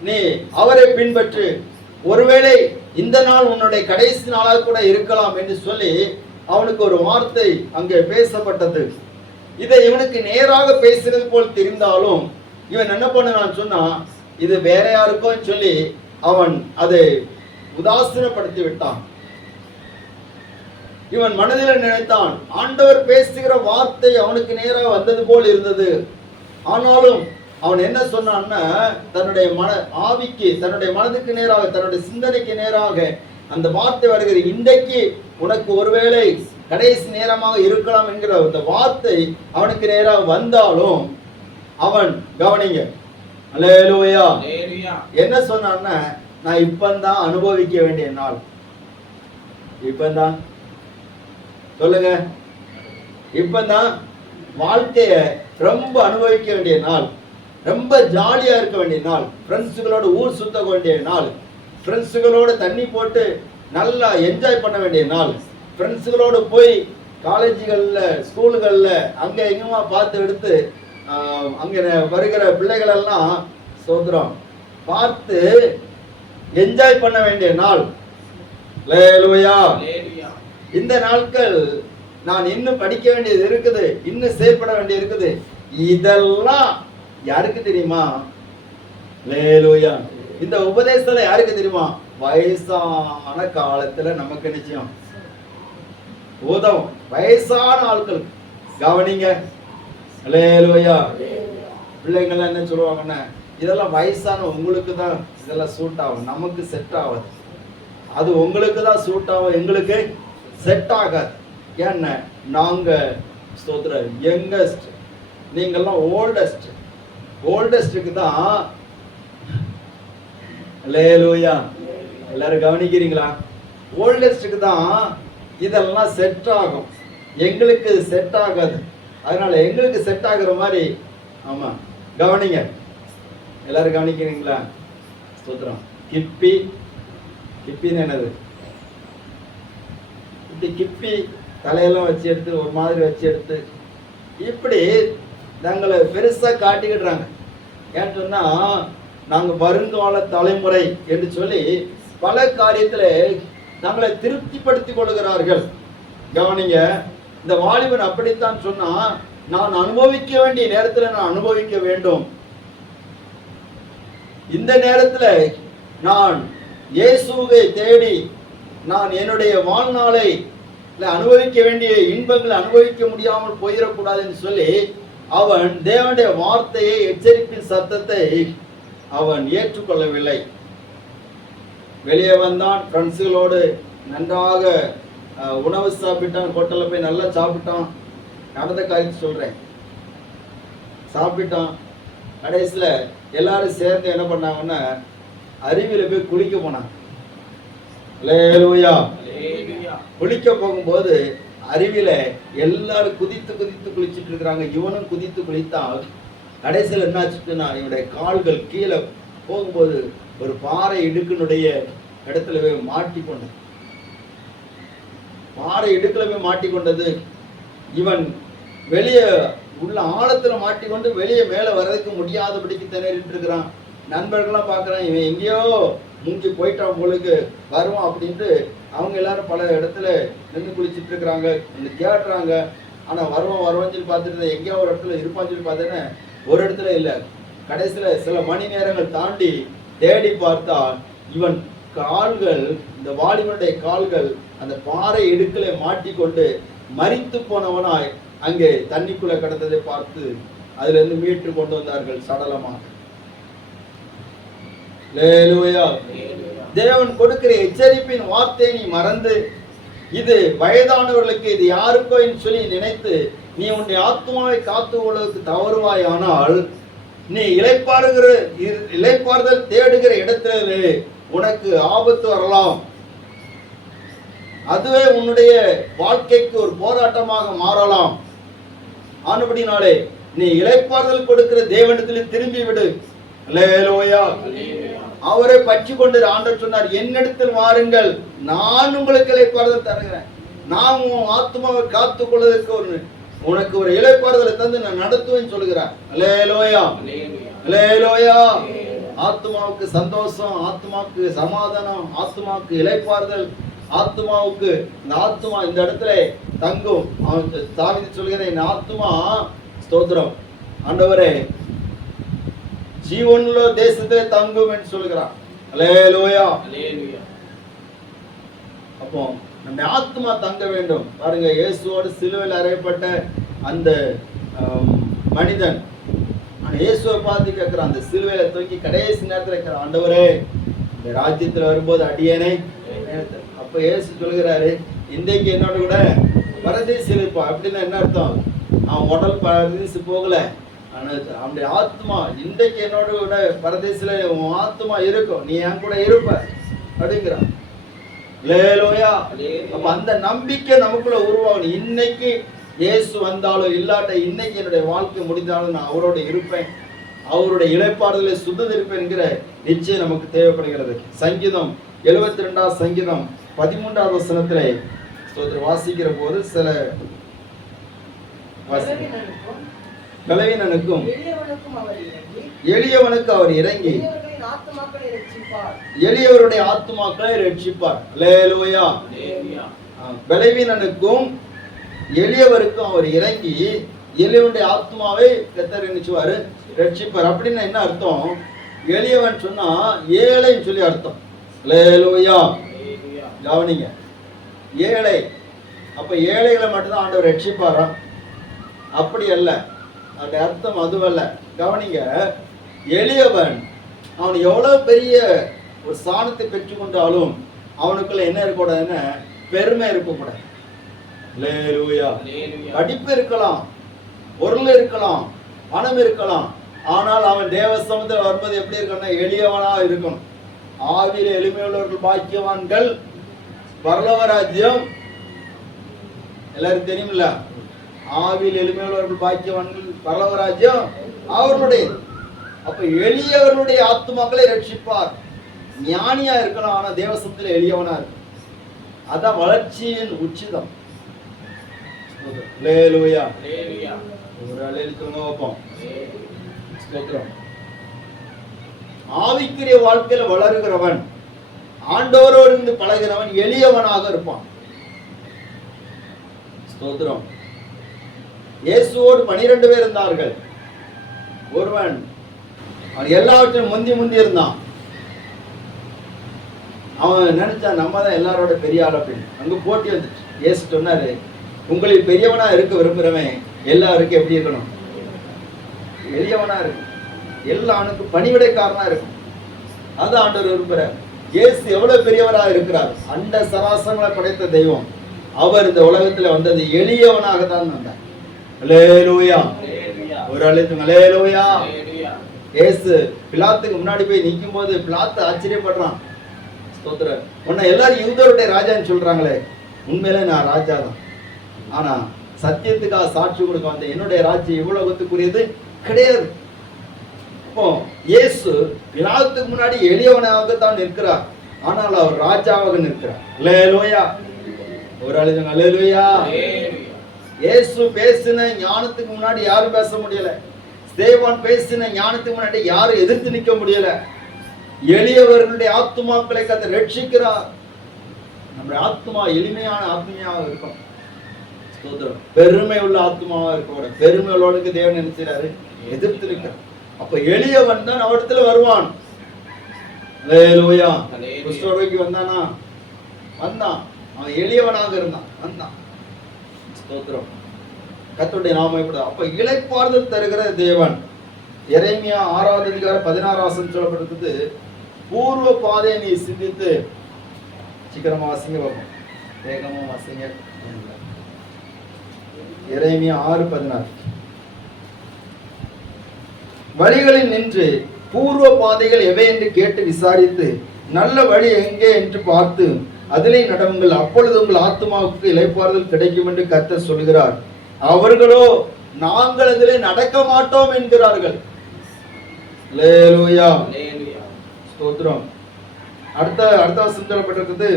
நீ அவரை பின்பற்று. ஒருவேளை இந்த நாள் உன்னுடைய கடைசி நாளாக கூட இருக்கலாம் என்று சொல்லி அவனுக்கு ஒரு வார்த்தை அங்கே பேசப்பட்டது. இதை இவனுக்கு நேராக பேசுறது போல் தெரிந்தாலும் இவன் என்ன பண்ணான்னு சொன்னா இது வேற யாருக்கும் சொல்லி அவன் அதை உதாசீனப்படுத்தி விட்டான். இவன் மனதில் நினைத்தான், ஆண்டவர் பேசுகிற வார்த்தை அவனுக்கு நேராக வந்தது போல் இருந்தது. ஆனாலும் அவன் என்ன சொன்னான்னா தன்னுடைய ஆவிக்கு, தன்னுடைய மனதுக்கு நேராக, தன்னுடைய சிந்தனைக்கு நேராக அந்த வார்த்தை வருகிறது. இன்றைக்கு உனக்கு ஒருவேளை கடைசி நேரமாக இருக்கலாம் என்கிற அந்த வார்த்தை அவனுக்கு நேராக வந்தாலும் அவன் கவனிங்க, அல்லேலூயா, என்ன சொன்னான்னா நான் இப்பந்தான் அனுபவிக்க வேண்டிய நாள். இப்பந்தான் சொல்லுங்க, இப்பந்தான் வாழ்க்கைய ரொம்ப அனுபவிக்க வேண்டிய நாள், ரொம்ப ஜாலியா இருக்க வேண்டிய நாள், ஃப்ரெண்ட்ஸுகளோட ஊர் சுத்த வேண்டிய நாள், ஃப்ரெண்ட்ஸுகளோட தண்ணி போட்டு நல்லா என்ஜாய் பண்ண வேண்டிய நாள், ஃப்ரெண்ட்ஸுகளோடு போய் காலேஜுகளில் ஸ்கூலுகளில் அங்கே எங்கேயுமா பார்த்து எடுத்து அங்கே வருகிற பிள்ளைகளெல்லாம் சோதரம் பார்த்து என்ஜாய் பண்ண வேண்டிய நாள். அல்லேலூயா. இந்த நாட்கள் நான் இன்னும் படிக்க வேண்டியது இருக்குது, இன்னும் செயல்பட வேண்டியது இருக்குது. இதெல்லாம் யாருக்கு தெரியுமா? அல்லேலூயா. இந்த உபதேசத்துல யாருக்கு தெரியுமா? வயசான காலத்துல நமக்கு நிச்சயம் உதவும். வயசான ஆட்கள் கவனிங்க. அல்லேலூயா. பிள்ளைங்கள்லாம் என்ன சொல்லுவாங்கன்னா இதெல்லாம் வயசான உங்களுக்கு தான் இதெல்லாம் சூட் ஆகும், நமக்கு செட் ஆகாது. அது உங்களுக்கு தான் சூட் ஆகும், எங்களுக்கு செட் ஆகாது. ஏன்னா நாங்க ஸ்தோத்திர யங்கஸ்ட், நீங்கள்லாம் ஓல்டஸ்ட். ஓல்டஸ்டுக்கு தான் அல்லேலூயா. எல்லாரும் கவனிக்கிறீங்களா? ஓல்டஸ்டுக்கு தான் இதெல்லாம் செட் ஆகும், எங்களுக்கு செட் ஆகாது. அதனால எங்களுக்கு செட் ஆகுற மாதிரி ஆமா கவனிங்க. எல்லாரும் கவனிக்கிறீங்களா? ஸ்தோத்திரம். கிப்பி, கிப்பின்னு என்னது? இப்படி கிப்பி தலையெல்லாம் வச்சு எடுத்து ஒரு மாதிரி வச்சு எடுத்து இப்படி நாங்களை பெருசா காட்டிக்கிடுறாங்க. ஏன்னு சொன்னா நாங்க வருங்கால தலைமுறை என்று சொல்லி பல காரியத்துல நம்மளை திருப்திப்படுத்திக் கொள்கிறார்கள். கவனிங்க, இந்த வாலிபன் அப்படித்தான் சொன்னா, நான் அனுபவிக்க வேண்டிய நேரத்துல நான் அனுபவிக்க வேண்டும். இந்த நேரத்துல நான் இயேசுவை தேடி நான் என்னுடைய வாழ்நாளை அனுபவிக்க வேண்டிய இன்பங்களை அனுபவிக்க முடியாமல் போயிடக்கூடாது என்று சொல்லி அவன் தேவனுடைய வார்த்தையை, எச்சரிப்பின் சத்தத்தை அவன் ஏற்றுக்கொள்ளவில்லை. வெளியே வந்தான், ஃப்ரெண்ட்ஸுகளோடு நன்றாக உணவு சாப்பிட்டான், ஹோட்டலில் போய் நல்லா சாப்பிட்டான், நடந்த காரியத்தை சொல்றேன். சாப்பிட்டான். கடைசியில எல்லாரும் சேர்ந்து என்ன பண்ணாங்கன்னா அருவியில போய் குளிக்க போனாங்க. அல்லேலூயா. குளிக்க போகும்போது அருவியில எல்லாரும் குதித்து குதித்து குளிச்சுட்டு இருக்கிறாங்க. இவனும் குதித்து குளித்தான். கடைசியில் என்னாச்சுன்னா இவனுடைய கால்கள் கீழே போகும்போது ஒரு பாறை இடுக்கினுடைய இடத்துல போய் மாட்டிக்கொண்டது. பாறை இடுக்குல போய் மாட்டிக்கொண்டது. இவன் வெளியே உள்ள ஆழத்துல மாட்டிக்கொண்டு வெளியே மேல வர்றதுக்கு முடியாதபடிக்கு திணறிட்டு இருக்கிறான். நண்பர்கள்லாம் பார்க்குறான், இவன் எங்கேயோ மூஞ்சி போயிட்டான் போலுக்கு வருவான் அப்படின்ட்டு அவங்க எல்லாரும் பல இடத்துல நின்று குளிச்சுட்டு இருக்கிறாங்க, தேடுறாங்க. ஆனா வருவான்னு சொல்லி பார்த்துட்டு எங்கேயோ ஒரு இடத்துல இருப்பான்னு சொல்லி பார்த்தேன்னா ஒரு இடத்துல இல்லை. கடைசியில சில மணி நேரங்கள் தாண்டி தேடி பார்த்தா இவன் கால்கள், இந்த வாலிபனுடைய கால்கள் அந்த பாறை இடுக்கலை மாட்டிக்கொண்டு மரித்து போனவனாய் அங்கே தண்ணிக்குள்ள கிடந்ததை பார்த்து அதுல இருந்து மீட்டு கொண்டு வந்தார்கள் சடலமாக. தேவன் கொடுக்கிற எச்சரிப்பின் வார்த்தை நீ மறந்து இது வயதானவர்களுக்கு இது யாருக்கோ சொல்லி நினைத்து நீ உன்னுடைய ஆத்மாவை காத்து கொள்வதற்கு தவறுவாய். ஆனால் நீ இளைப்பாறுதல் தேடுகிற இடத்திலே உனக்கு ஆபத்து வரலாம். அதுவே உன்னுடைய வாழ்க்கைக்கு ஒரு போராட்டமாக மாறலாம். ஆனபடினாலே நீ இளைப்பாறுதல் கொடுக்கிற தேவனிடத்தில் திரும்பி விடு. அல்லேலூயா. அவரை பற்றி கொண்டு ஆண்டவர் சொன்னார், என்னிடத்தில் வாருங்கள், நான் உங்களுக்கு இளைப்பாறுதல் தருகிறேன். நான் உன் ஆத்மாவை காத்துக் கொள்வதற்கு உனக்கு ஒரு இளைப்பாறுதலை தந்து நான் நடத்துவேன்னு சொல்லுகிறேன். அல்லேலூயா. அல்லேலூயா. ஆத்மாவுக்கு சந்தோஷம், ஆத்மாவுக்கு சமாதானம், ஆத்மாவுக்கு இளைப்பாறுதல், ஆத்மாவுக்கு இந்த ஆத்மா இந்த இடத்துல தங்கும். தாவீது சொல்கிறேன், என் ஆத்மா ஸ்தோத்திரம் ஆண்டவரே ஜீவனுள்ள தேசத்திலே தங்கும் என்று சொல்கிறான். அல்லேலூயா. அப்போ நம்ம ஆத்மா தங்க வேண்டும். பாருங்க, இயேசுவோடு சிலுவையில் அறையப்பட்ட அந்த மனிதன் இயேசுவை பார்த்து கேட்கிறான், அந்த சிலுவையில தூக்கி கடைசி நேரத்தில் இருக்கிற ஆண்டவரே இந்த ராஜ்யத்தில் வரும்போது அடியேனை. அப்ப இயேசு சொல்கிறாரு, இன்றைக்கு என்னோட கூட பரதேசில் இருப்பான். அப்படின்னா என்ன அர்த்தம்? அவன் உடல் பரதேசி போகல, அவனுடைய ஆத்மா இன்றைக்கு என்னோட கூட பரதேசில உன் ஆத்மா இருக்கும், நீ என் கூட இருப்ப அப்படிங்கிறான். அல்லேலூயா. அப்ப அந்த நம்பிக்கை நமக்குள்ள உருவாகணும். இன்னைக்கு இயேசு வந்தாலும் இல்லாட்ட இன்னைக்கு என்னுடைய வாழ்க்கை முடிந்தாலும் நான் அவரோட இருப்பேன், அவருடைய இளைப்பாறுதலை சுதந்திரிப்பேன் என்கிற நிச்சயம் நமக்கு தேவைப்படுகிறது. சங்கீதம் 72 சங்கீதம் 13வது வசனத்திலே வாசிக்கிற போது சில பலவீனனுக்கும் எளியவனுக்கு அவர் இறங்கி எளியவருடைய ஆத்துமாக்களை ரட்சிப்பார். அல்லேலூயா. பலவீனனுக்கும் எளியவருக்கும் அவர் இறங்கி எளியவனுடைய ஆத்மாவை கர்த்தர் நினைச்சுவாரு ரட்சிப்பார். அப்படின்னு என்ன அர்த்தம்? எளியவன் சொன்னா ஏழைன்னு சொல்லி அர்த்தம். அல்லேலூயா. கவனிங்க, ஏழை. அப்ப ஏழைகளை மட்டும்தான் ஆண்டவர் ரட்சிப்பாரா? அப்படி அல்ல, அந்த அர்த்தம் அதுவல்ல. கவனிங்க, எளியவன் அவன் எவ்வளவு பெரிய ஒரு ஸ்தானத்தை பெற்றுக்கொண்டாலும் அவனுக்குள்ள என்ன இருக்கக்கூடாதுன்னு பெருமை இருக்கக்கூடாது. அல்லேலூயா. படிப்பு இருக்கலாம், பொருள் இருக்கலாம், பணம் இருக்கலாம், ஆனால் அவன் தேவ சமூகத்தில் வரும்போது எப்படி இருக்கணும்? எளியவனா இருக்கணும். ஆவியில் எளிமையுள்ளவர்கள் பாக்கியவான்கள், பரலோக ராஜ்யம் எல்லாரும் தெரியுமில்ல. ஆவியில் எளிமையுள்ளவர்கள் பாக்கியவான்கள், பரலோக ராஜ்யம் அவர்களுடைய. அப்ப எளியவர்களுடைய ஆத்துமாக்களை ரட்சிப்பார். ஞானியா இருக்கணும், ஆனா தேவசத்துல எளியவனா இருக்கும். அதான் வளர்ச்சியின் உச்சிதம். அல்லேலூயா. ஒரு அழைத்துங்க வைப்போம். ஸ்தோத்திரம். ஆவிக்குரிய வாழ்க்கையில வளருகிறவன், ஆண்டவரோடு இருந்து பழகிறவன் எளியவனாக இருப்பான். ஸ்தோத்திரம். இயேசுவோடு 12 பேர் இருந்தார்கள். ஒருவன் அவன் எல்லாவற்றையும் முந்தி இருந்தான். அவன் நினைச்சான் நம்ம தான் எல்லாரோட பெரிய ஆள் அப்படின்னு. அங்க போட்டி வந்துச்சு. இயேசு சொன்னாரு, உங்களில் பெரியவனா இருக்க விரும்புறவன் எல்லாருக்கும் எப்படி இருக்கணும்? எளியவனா இருக்கும். எல்லா ஆணுக்கும் பணிவிடைக்காரனா இருக்கும். அதான் ஆண்டவர் விரும்புறார். இயேசு எவ்வளவு பெரியவராக இருக்கிறார். அண்ட சராசரங்களை படைத்த தெய்வம். அவர் இந்த உலகத்துல வந்தது எளியவனாக தான் வந்தார். அல்லேலூயா. ஒரு அழைத்து அல்லேலூயா. இயேசு பிலாத்துக்கு முன்னாடி போய் நிற்கும் போது பிலாத்து ஆச்சரியப்படுறான். ஸ்தோத்திரம். உன்னை எல்லாரும் யூதருடைய ராஜான்னு சொல்றாங்களே, உண்மையிலே நான் ராஜா தான். ஆனா சத்தியத்துக்காக சாட்சி கொடுக்க வந்த என்னுடைய ராஜ்யம் இவ்வளவுக்குரியது கிடையாது. இப்போ இயேசு பிலாத்துக்கு முன்னாடி எளியவனாக தான் நிற்கிறார், ஆனால் அவர் ராஜாவாக நிற்கிறார். அல்லேலூயா. ஒரு அழைத்து அல்லேலூயா. இயேசு பேசின ஞானத்துக்கு முன்னாடி யாரும் பேச முடியல. ஸ்தேவான் பேசின ஞானத்துக்கு முன்னாடி யாரும் எதிர்த்து நிற்க முடியல. எளியவர்களுடைய ஆத்துமாக்களை கர்த்தர் ரட்சிக்கிறார். நம்முடைய ஆத்மா எளிமையான ஆத்மையாக இருக்கும். ஸ்தோத்திரம். பெருமை உள்ள ஆத்மாவா இருக்க, பெருமை உள்ளவனுக்கு தேவன் என்ன செய்றாரு? எதிர்த்து நிற்கிறார். அப்ப எளியவன் தான் அவரிடத்துல வருவான். அல்லேலூயா. குஷ்டரோகிக்கு வந்தானா? வந்தான். அவன் எளியவனாக இருந்தான், வந்தான். ஸ்தோத்திரம். கர்த்தருடைய நாமம் இப்படி. அப்ப இளைப்பாறுதல் தருகிற தேவன். எரேமியா 6வது அதிகாரம் 16வது வசனம் சொல்லப்பட்டிருக்குது, பூர்வ பாதையை நீ சிந்தித்து. சீக்கிரமா வாசிங்க பார்ப்போம், வேகமா வாசிங்க. எரேமியா 6:16. வழிகளில் நின்று பூர்வ பாதைகள் எவை என்று கேட்டு விசாரித்து நல்ல வழி எங்கே என்று பார்த்து அதிலே நடவுங்கள், அப்பொழுது உங்கள் ஆத்துமாவுக்கு இளைப்பாறுதல் கிடைக்கும் என்று கர்த்தர் சொல்கிறார். அவர்களோ நாங்கள் அதிலே நடக்க மாட்டோம் என்கிறார்கள். அல்லேலூயா. ஸ்தோத்திரம். அடுத்த வசனம் சொல்லப்பட்டிருக்கிறது,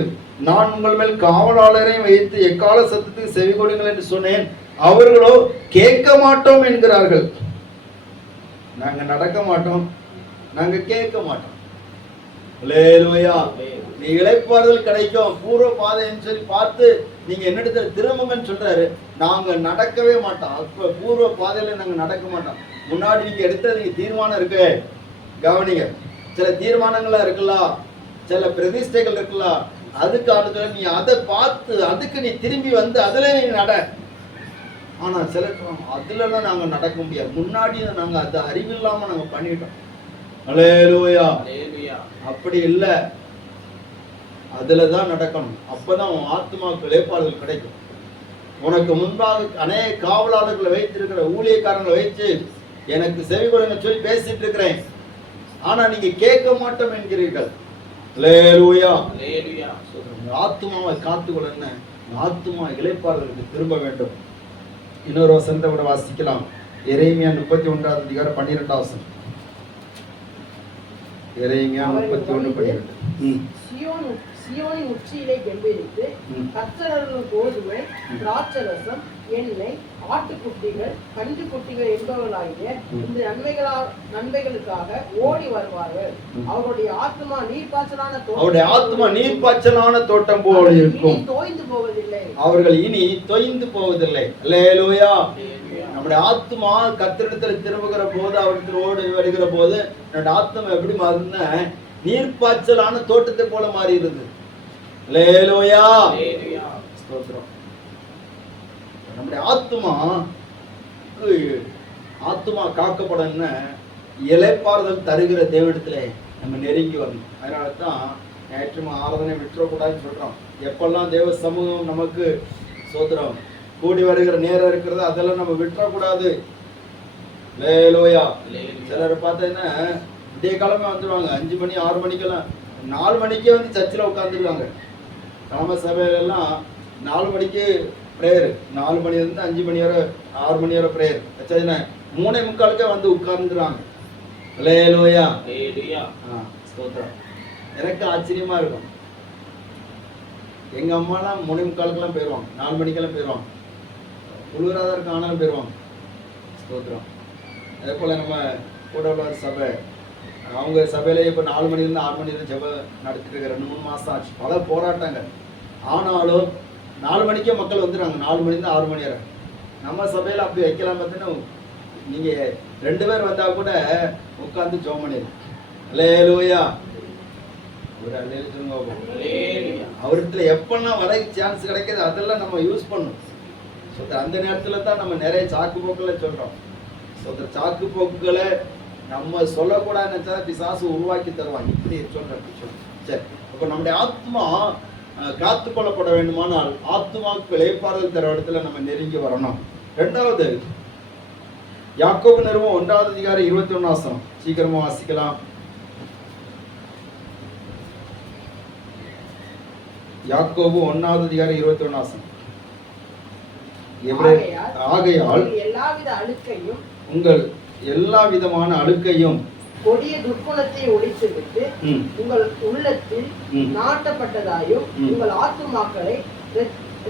நான் உங்கள் மேல் காவலாளரையும் வைத்து எக்கால சத்தத்துக்கு செவி கொடுங்கள் என்று சொன்னேன், அவர்களோ கேட்க மாட்டோம் என்கிறார்கள். நாங்க நடக்க மாட்டோம், நாங்க கேட்க மாட்டோம். அல்லேலூயா. நீ இளைப்பாறுதல் கிடைக்கும் பூர்வ பாதைன்னு சொல்லி பார்த்து நீங்க என்னிடத்துல திரும்புங்கன்னு சொல்றாரு. நாங்க நடக்கவே மாட்டோம். அப்ப பூர்வ பாதையில நாங்க நடக்க மாட்டோம். முன்னாடி நீங்க எடுத்தது நீங்க தீர்மானம் இருக்கு, கவனிங்க. சில தீர்மானங்களா இருக்கலாம், சில பிரதிஷ்டைகள் இருக்கலாம். அதுக்கு அடுத்த நீ அதை பார்த்து அதுக்கு நீ திரும்பி வந்து அதுல நீ நட. ஆனா சில அதுலலாம் நாங்க நடக்க முடியாது. முன்னாடி நாங்க அது அறிவில்லாம நாங்க பண்ணிட்டோம். அல்லேலூயா. அப்படி இல்லை, அதுலதான் நடக்கணும். அப்பதான் உன் ஆத்மாவுக்கு இளைப்பாறுதல் கிடைக்கும். உனக்கு முன்பாக அநேக காவலாளர்களை வைத்திருக்கிற ஊழியக்காரங்களை வைத்து எனக்கு செவி கொடுங்க சொல்லி பேசிட்டு இருக்கிறேன், ஆனா நீங்க கேட்க மாட்டோம் என்கிறீர்கள். அல்லேலூயா. ஆத்மாவை காத்துக்கொள்ள ஆத்மா இளைப்பாறுதலுக்கு திரும்ப வேண்டும். இன்னொரு வசனத்தை கூட வாசிக்கலாம். எரேமியா 31வது அதிகாரம் 12வது வசனம். எரேமியா 31:12. சியோனின் உச்சியிலே கெம்பீரித்து கர்த்தரருளும் கோதுமை, திராட்சரசம், எண்ணெய், ஆட்டுக்குட்டிகள், கன்று குட்டிகள் என்பவர்களாகிய இந்த நன்மைகளுக்காக ஓடி வருவார்கள். அவருடைய ஆத்மா நீர்ப்பாய்ச்சலான தோட்டம் போல இருக்கும். தோய்ந்து போவதில்லை, அவர்கள் இனி தொய்ந்து போவதில்லை. அல்லேலூயா. நம்முடைய ஆத்மா கர்த்தரிடத்தில் திரும்புகிற போது, அவரிடத்தில் ஓடி வருகிற போது என்னோட ஆத்மா எப்படி மாறுதுன்னா நீர்ப்பாய்ச்சலான தோட்டத்தை போல மாறிடுது. அல்லேலூயா. ஸ்தோத்திரம். நம்முடைய ஆத்மா காக்கப்படணும்னா இளைப்பாறுதல் தருகிற தேவனிடத்துல நம்ம நெருங்கி வரணும். அதனால தான் ஞாயிற்றுமா ஆராதனை விட்டுறக்கூடாதுன்னு சொல்றோம். எப்பெல்லாம் தேவ சமூகம் நமக்கு ஸ்தோத்திரம் கூடி வருகிற நேரம் இருக்கிறது, அதெல்லாம் நம்ம விட்டுறக்கூடாது. அல்லேலூயா. சிலர் பார்த்தீங்கன்னா விடிய காலமே வந்துடுவாங்க, 5 மணி 6 மணிக்கெல்லாம் 4 மணிக்கே வந்து சர்ச்சில் உட்காந்துருவாங்க. கிழமை சபையிலெல்லாம் 4 மணிக்கு ப்ரேயர், 4 மணிலேருந்து 5 மணி வரை 6 மணி வரை ப்ரேயர் வச்சதுன்னா 3:45 வந்து உட்கார்ந்துருவாங்க. அல்லேலூயா. ஸ்தோத்திரம். எனக்கு ஆச்சரியமா இருக்கும். எங்க அம்மாலாம் 3:45 போயிடுவாங்க, 4 மணிக்கெல்லாம் போயிடுவாங்க. குளிராக இருக்க ஆனாலும் போயிடுவாங்க. ஸ்தோத்திரம். அதே போல் நம்ம கூட உள்ள சபை, அவங்க சபையில இப்போ 4 மணிலேருந்து 6 மணி வரை ஜெபம் நடத்திட்டு இருக்க 2-3 மாதம் ஆச்சு. பல போராட்டங்கள். ஆனாலும் 4 மணிக்கே மக்கள் வந்துடுறாங்க, 4 மணிலேருந்து 6 மணி வரை. நம்ம சபையில் அப்படி வைக்கலாம். பார்த்தீங்கன்னா நீங்கள் 2 பேர் வந்தால் கூட உட்காந்து ஜெபம் பண்ணிடுங்க. அல்லேலூயா. ஒரு அல்லேலூயா சொல்லுங்க. அவர்கிட்ட எப்பெல்லாம் வர சான்ஸ் கிடைக்கிது அதெல்லாம் நம்ம யூஸ் பண்ணணும். ஸோ அந்த நேரத்தில் தான் நம்ம நிறைய சாக்கு போக்குகளை சொல்கிறோம். ஸோ அந்த சாக்கு போக்குகளை நம்ம சொல்லக்கூடாதுன்னு நினைச்சா பிசாசு உருவாக்கி தருவாங்க. இப்படி சொல்றேன். சரி, அப்போ நம்முடைய ஆத்மா காத்துக்கொள்ளப்பட வேண்டுமானால் ஆத்மாவுக்கு இளைப்பாறுதல் தர இடத்துல நம்ம நெருங்கி வரணும். இரண்டாவது யாக்கோபு நிறுவனம் 1வது அதிகாரம் 21 சீக்கிரமா வாசிக்கலாம். யாக்கோபு 1வது அதிகாரம் 21 ஆகையால் எல்லாவித அழுக்கையும் உங்கள் எல்லா விதமான அழுக்கையும் கொடிய துர்க்குணத்தை ஒழித்துவிட்டு உங்கள் உள்ளத்தில் நாட்டப்பட்டதாயும் உங்கள் ஆத்துமாக்களை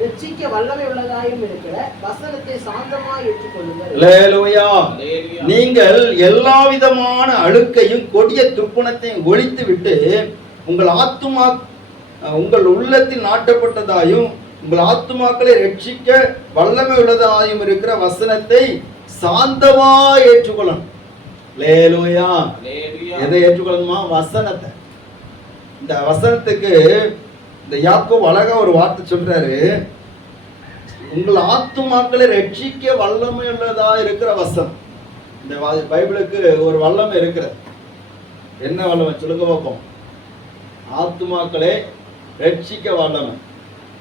ரட்சிக்க வல்லமை உள்ளதாயும் இருக்கிற வசனத்தை சாந்தமாய் ஏற்றுக்கொள்ளுங்கள். அல்லேலூயா. நீங்கள் எல்லா விதமான அழுக்கையும் கொடிய துர்க்குணத்தையும் ஒழித்து விட்டு உங்கள் ஆத்துமா உங்கள் உள்ளத்தில் நாட்டப்பட்டதாயும் உங்கள் ஆத்துமாக்களை ரட்சிக்க வல்லமை உள்ளதாயும் இருக்கிற வசனத்தை சாந்தமா ஏற்றுக்கொள்ளணும். அல்லேலூயா. எதை ஏற்றுக்கொள்ளணுமா? வசனத்தை. இந்த வசனத்துக்கு இந்த யாக்கோபு அழகா ஒரு வார்த்தை சொல்றாரு, உங்கள் ஆத்துமாக்களை ரட்சிக்க வல்லமை உள்ளதா இருக்கிற வசனம். இந்த பைபிளுக்கு ஒரு வல்லமை இருக்கிறது. என்ன வல்லமை சொல்லுங்க பார்ப்போம். ஆத்துமாக்களை ரட்சிக்க வல்லமை.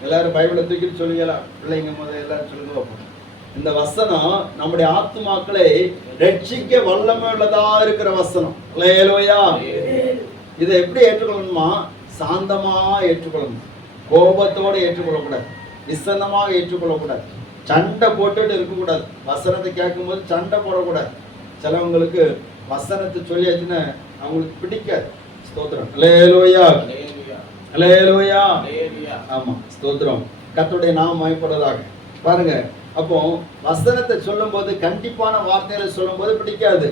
எல்லாரும் பைபிளை தூக்கிட்டு சொல்லுங்களா? பிள்ளைங்க முதல்ல எல்லாரும் சொல்லுங்க பார்ப்போம். இந்த வசனம் நம்முடைய ஆத்துமாக்களை ரட்சிக்க வல்லமை உள்ளதா இருக்கிற வசனம். அல்லேலூயா. இதை எப்படி ஏற்றுக்கொள்ளணுமா? சாந்தமா ஏற்றுக்கொள்ளணும். கோபத்தோடு ஏற்றுக்கொள்ளக்கூடாது, விசனமாக ஏற்றுக்கொள்ளக்கூடாது, சண்டை போட்டுட்டு இருக்கக்கூடாது. வசனத்தை கேட்கும்போது சண்டை போடக்கூடாது. சிலவங்களுக்கு வசனத்தை சொல்லியாச்சுன்னா அவங்களுக்கு பிடிக்காது. ஸ்தோத்திரம். அல்லேலூயா. அல்லேலூயா. ஆமா, ஸ்தோத்திரம். கர்த்தருடைய நாமம் மகிமைப்படுவதாக. பாருங்க, அப்போ வசனத்தை சொல்லும் போது, கண்டிப்பான வார்த்தைகளை சொல்லும் போது பிடிக்காது.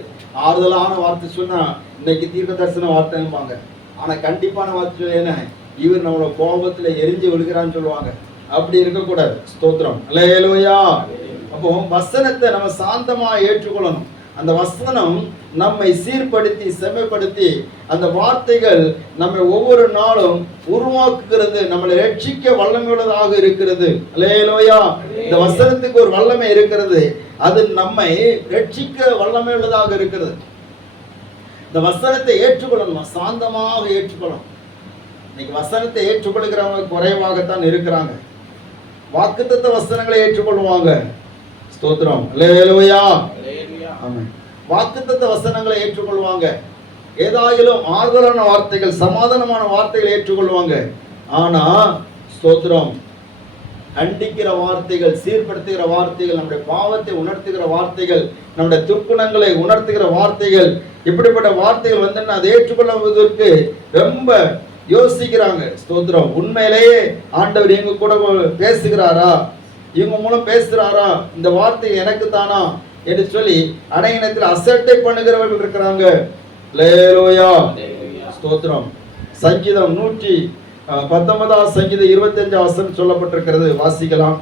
ஆறுதலான வார்த்தை சொன்னா இன்னைக்கு தீர்க்க தரிசன வார்த்தைம்பாங்க. ஆனா கண்டிப்பான வார்த்தை சொல்ல என்ன, இவர் நம்மளோட கோபத்துல எரிஞ்சு விழுகிறான்னு சொல்லுவாங்க. அப்படி இருக்கக்கூடாது. ஸ்தோத்திரம். அல்லேலூயா. அப்போ வசனத்தை நம்ம சாந்தமா ஏற்றுக்கொள்ளணும். அந்த வசனம் நம்மை சீர்படுத்தி செம்மைப்படுத்தி அந்த வார்த்தைகள் நம்மை ஒவ்வொரு நாளும் உருவாக்குகிறது, நம்மளை ரட்சிக்க வல்லமையுள்ளதாக இருக்கிறது. அல்லேலூயா. இந்த வசனத்துக்கு ஒரு வல்லமை இருக்கிறது, அது நம்மை ரட்சிக்க வல்லமையுள்ளதாக இருக்கிறது. இந்த வசனத்தை ஏற்றுக்கொள்ளணும், சாந்தமாக ஏற்றுக்கொள்ளணும். இன்னைக்கு வசனத்தை ஏற்றுக்கொள்கிறவங்க குறைவாகத்தான் இருக்கிறாங்க. வாக்குத்தத்த வசனங்களை ஏற்றுக்கொள்வாங்க. ஸ்தோத்திரம். அல்லேலூயா. ஆமென். வாக்குத்தத்த வசனங்களை ஏற்றுக்கொள்வாங்க. ஏதாயிலும் ஆறுதலான வார்த்தைகள், சமாதானமான வார்த்தைகளை ஏற்றுக்கொள்வாங்க. ஆனா ஸ்தோத்திரம், கண்டிக்கிற வார்த்தைகள், சீர்படுத்துகிற வார்த்தைகள், நம்முடைய பாவத்தை உணர்த்துகிற வார்த்தைகள், நம்முடைய துர்க்குணங்களை உணர்த்துகிற வார்த்தைகள், இப்படிப்பட்ட வார்த்தைகள் வந்து அதை ஏற்றுக்கொள்வதற்கு ரொம்ப யோசிக்கிறாங்க. ஸ்தோத்திரம். உண்மையிலேயே ஆண்டவர் இவங்க கூட பேசுகிறாரா, இவங்க மூலம் பேசுகிறாரா, இந்த வார்த்தை எனக்கு தானா என்று சொல்லி அடையினத்தில் அசட்டை பண்ணுகிறவர்கள் இருக்கிறாங்க. அல்லேலூயா. ஸ்தோத்திரம். சங்கீதம் 119 சங்கீதம் 25 வசனம் சொல்லப்பட்டிருக்கிறது. வாசிக்கலாம்.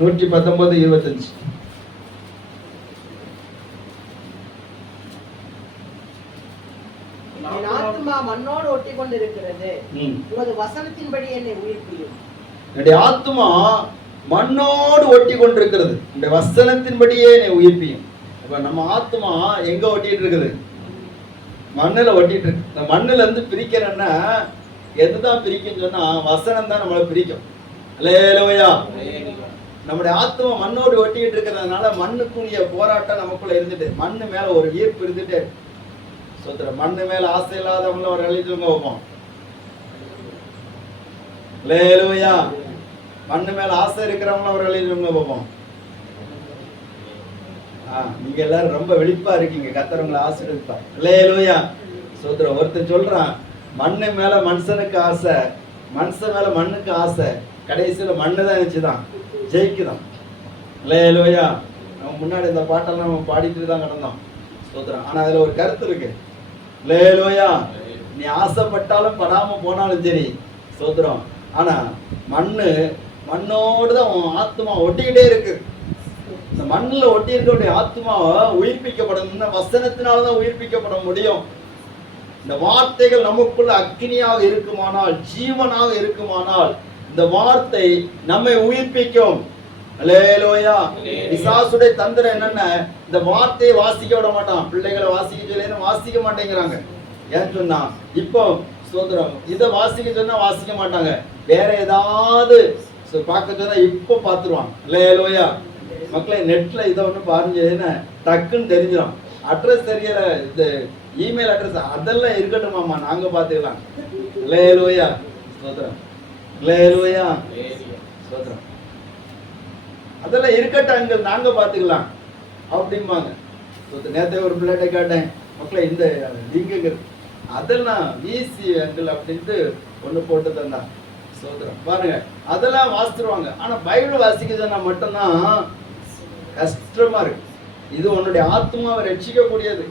119:25. என் ஆத்துமா மண்ணோடு ஒட்டி கொண்டிருக்கிறது, உமது வசனத்தின்படி என்னை உயிர்ப்பியும். என்னுடைய ஆத்துமா மண்ணோடு ஒட்டி கொண்டிருக்கிறது, இந்த வசனத்தின்படியே என்னை உயிர்ப்பியும். இப்ப நம்ம ஆத்துமா எங்க ஒட்டிட்டு இருக்குது? மண்ணுல ஒட்டிட்டு இருக்கு. இந்த மண்ணுல இருந்து பிரிக்கிறேன்னா எதுதான் பிரிக்குன்னு சொன்னா வசனம் தான் நம்மளை பிரிக்கும். அல்லேலூயா. நம்முடைய ஆத்துமா மண்ணோடு ஒட்டிக்கிட்டு இருக்கிறதுனால மண்ணுக்குரிய போராட்டம் நமக்குள்ள இருந்துட்டு, மண்ணு மேல ஒரு ஈர்ப்பு இருந்துட்டு. சொல்றேன், மண்ணு மேல ஆசை இல்லாதவங்கள ஒரு எழுதிங்க வைப்போம். அல்லேலூயா. மண்ணு மேல ஆசை இருக்கிறவங்கள ஒரு எழுதிங்க வைப்போம். நீங்க எல்லாரும் ரொம்ப வெளிப்பா இருக்கீங்க. கர்த்தர் ஆசீர்வதிப்பார். அல்லேலூயா. சொல்றேன், ஒருத்தன் சொல்றான், மண்ணு மேல மனுஷனுக்கு ஆசை, மனுஷன் மேல மண்ணுக்கு ஆசை, கடைசியில மண்ணு தான் நினைச்சுதான் ஜெயிக்குதான். அல்லேலூயா. நம்ம முன்னாடி இந்த பாட்டெல்லாம் நம்ம பாடிட்டு தான் கிடந்தோம். சொல்றேன், ஆனா அதுல ஒரு கருத்து இருக்கு. அல்லேலூயா. நீ ஆசைப்பட்டாலும் படாம போனாலும் சரி, சொல்றோம், ஆனா மண்ணோடு தான் உன் ஆத்மா ஒட்டிக்கிட்டே இருக்கு. இந்த மண்ணில் ஒட்டி இருக்கக்கூடிய ஆத்மாவை உயிர்ப்பிக்கப்படணும்னா வசனத்தினால்தான் உயிர்ப்பிக்கப்பட முடியும். இந்த வார்த்தைகள் நமக்குள்ள அக்னியாக இருக்குமானால், ஜீவனாக இருக்குமானால், இந்த வார்த்தை நம்மை உயிர்ப்பிக்கும். அல்லேலூயா. பிசாசுடைய தந்திரம் என்னன்னா, இந்த வார்த்தையை வாசிக்க விட மாட்டான். பிள்ளைகளை வாசிக்க சொல்லி வாசிக்க மாட்டேங்கிறாங்க. ஏன்னு சொன்னா, இப்போ சோதரம் இதை வாசிக்க சொன்னா வாசிக்க மாட்டாங்க. வேற ஏதாவது பார்க்க சொன்னா இப்போ பார்த்துருவாங்க. அல்லேலூயா. மக்களே, நெட்ல இதை ஒன்று பாருங்க, டக்குன்னு தெரிஞ்சிடும். அட்ரஸ் தெரியல, இந்த இமெயில் அட்ரஸ் அதெல்லாம் இருக்கட்டுமாம்மா, நாங்க பார்த்துக்கலாம். அல்லேலூயா. ஸ்தோத்திரம். அல்லேலூயா. ஸ்தோத்திரம். அதெல்லாம் இருக்கட்டும் அங்க, நாங்க பார்த்துக்கலாம் அப்படிம்பாங்க. நேற்று ஒரு பிள்ளைகிட்ட கேட்டேன், மக்களே இந்த லிங்குங்க அதெல்லாம் விசி அங்கிள் அப்படின்ட்டு ஒன்று போட்டு தந்தா. சோதரம் பாருங்க, அதெல்லாம் வாசித்துருவாங்க. ஆனா பைபிள் வாசிக்கிறதுனா மட்டும்தான் கஷ்டமா இருக்கு. இது உன்னுடைய ஆத்மாவை ரட்சிக்கக்கூடியது,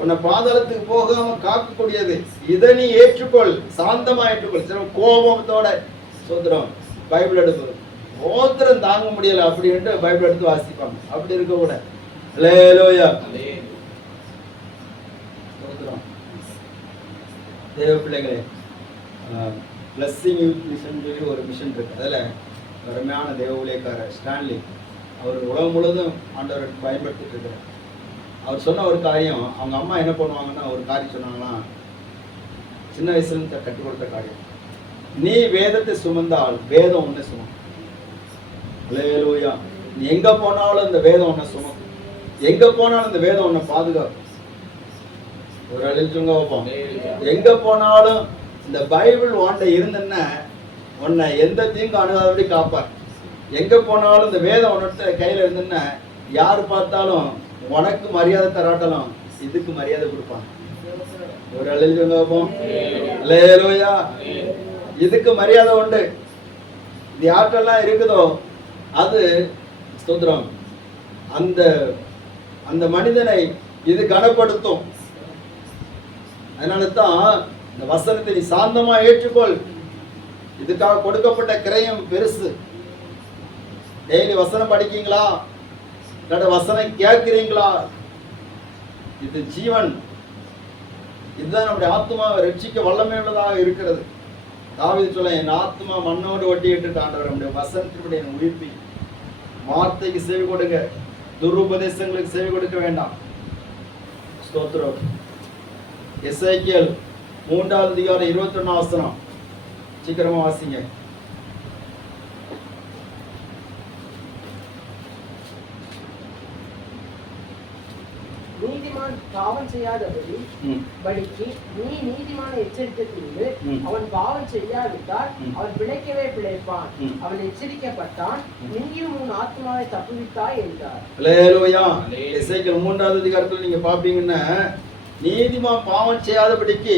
உன்னை பாதாளத்துக்கு போகாம காக்கக்கூடியது. இதை நீ ஏற்றுக்கொள், சாந்தமா ஏற்றுக்கொள். சில கோபத்தோட சோதரம் பைபிள் எடுப்பது ஓத்திரம் தாங்க முடியல அப்படின்ட்டு பைபிள் எடுத்து வாசிப்பாங்க. அப்படி இருக்க கூட. அல்லேலூயா. தேவ பிள்ளைகளே, பிளஸ்ஸிங் யூத் மிஷன் சொல்லி ஒரு மிஷன் இருக்கு. அதில் அருமையான தேவ ஊழியக்காரர் ஸ்டான்லி, அவர் உலகம் முழுவதும் ஆண்டவர் பயன்படுத்திட்டு இருக்கிறார். அவர் சொன்ன ஒரு காரியம், அவங்க அம்மா என்ன பண்ணுவாங்கன்னா ஒரு காரியம் சொன்னாங்கன்னா, சின்ன வயசுல கற்றுக் கொடுத்த காரியம், நீ வேதத்தை சுமந்தால் வேதம் ஒன்று சுமக்கும். அல்லேலூயா. நீ எங்க போனாலும் இந்த வேதம் ஒன்றை சுமக்கும், எங்க போனாலும் இந்த வேதம் ஒன்றை பாதுகாக்கும். ஒரு அழிச்சுங்க வைப்போம். எங்க போனாலும் இந்த பைபிள் உன்கிட்ட இருந்தன்னா உன்னை எந்த தீங்கு அணுகாதபடி காப்பார். எங்க போனாலும் இந்த வேதம் உன்னிட்ட கையில இருந்தன்னா யாரு பார்த்தாலும் உனக்கு மரியாதை தராட்டலாம், இதுக்கு மரியாதை கொடுப்பாங்க. ஒரு அழிச்சுங்க வைப்போம். அல்லேலூயா. இதுக்கு மரியாதை உண்டு. இது யார்ட்டெல்லாம் இருக்குதோ அது ஸ்தோத்திரம், அந்த அந்த மனிதனை இது கனப்படுத்தும். அதனால தான் இந்த வசனத்தை நீ சாந்தமா ஏற்றுக்கொள். இதுக்காக கொடுக்கப்பட்ட கிரயம் பெருசு. டெய்லி வசனம் படிக்கீங்களா, வசனம் கேட்கிறீங்களா? இது ஜீவன். இதுதான் நம்முடைய ஆத்மாவை ரட்சிக்க வல்லமை உள்ளதாக இருக்கிறது. தாவீது சொல்ல, என் ஆத்மா மண்ணோடு ஒட்டிட்டு ஆண்டவர் நம்முடைய வசனத்தினுடைய உயிர்ப்பி. வார்த்தைக்கு செவி கொடுங்க, துருபதேசங்களுக்கு செவி கொடுக்க வேண்டாம். ஸ்தோத்திரம். எசேக்கியேல் 3வது அதிகாரம் 21 வசனம் சீக்கிரமா வாசிங்க. நீதிமான் பாவம் செய்யாதபடி படிக்கு நீ நீதிமானை எச்சரித்தது, அவன் பாவம் செய்யாவிட்டால் அவன் பிழைக்கவே பிழைப்பான். அவன் எச்சரிக்கப்பட்டான், நீயும் உன் ஆத்மாவை தப்புவித்தாய் என்றார். அல்லேலூயா. எசேக்கியேல் 3வது அதிகாரத்துல நீங்க பாப்பீங்கன்னா, நீதிமான் பாவம் செய்யாதபடிக்கு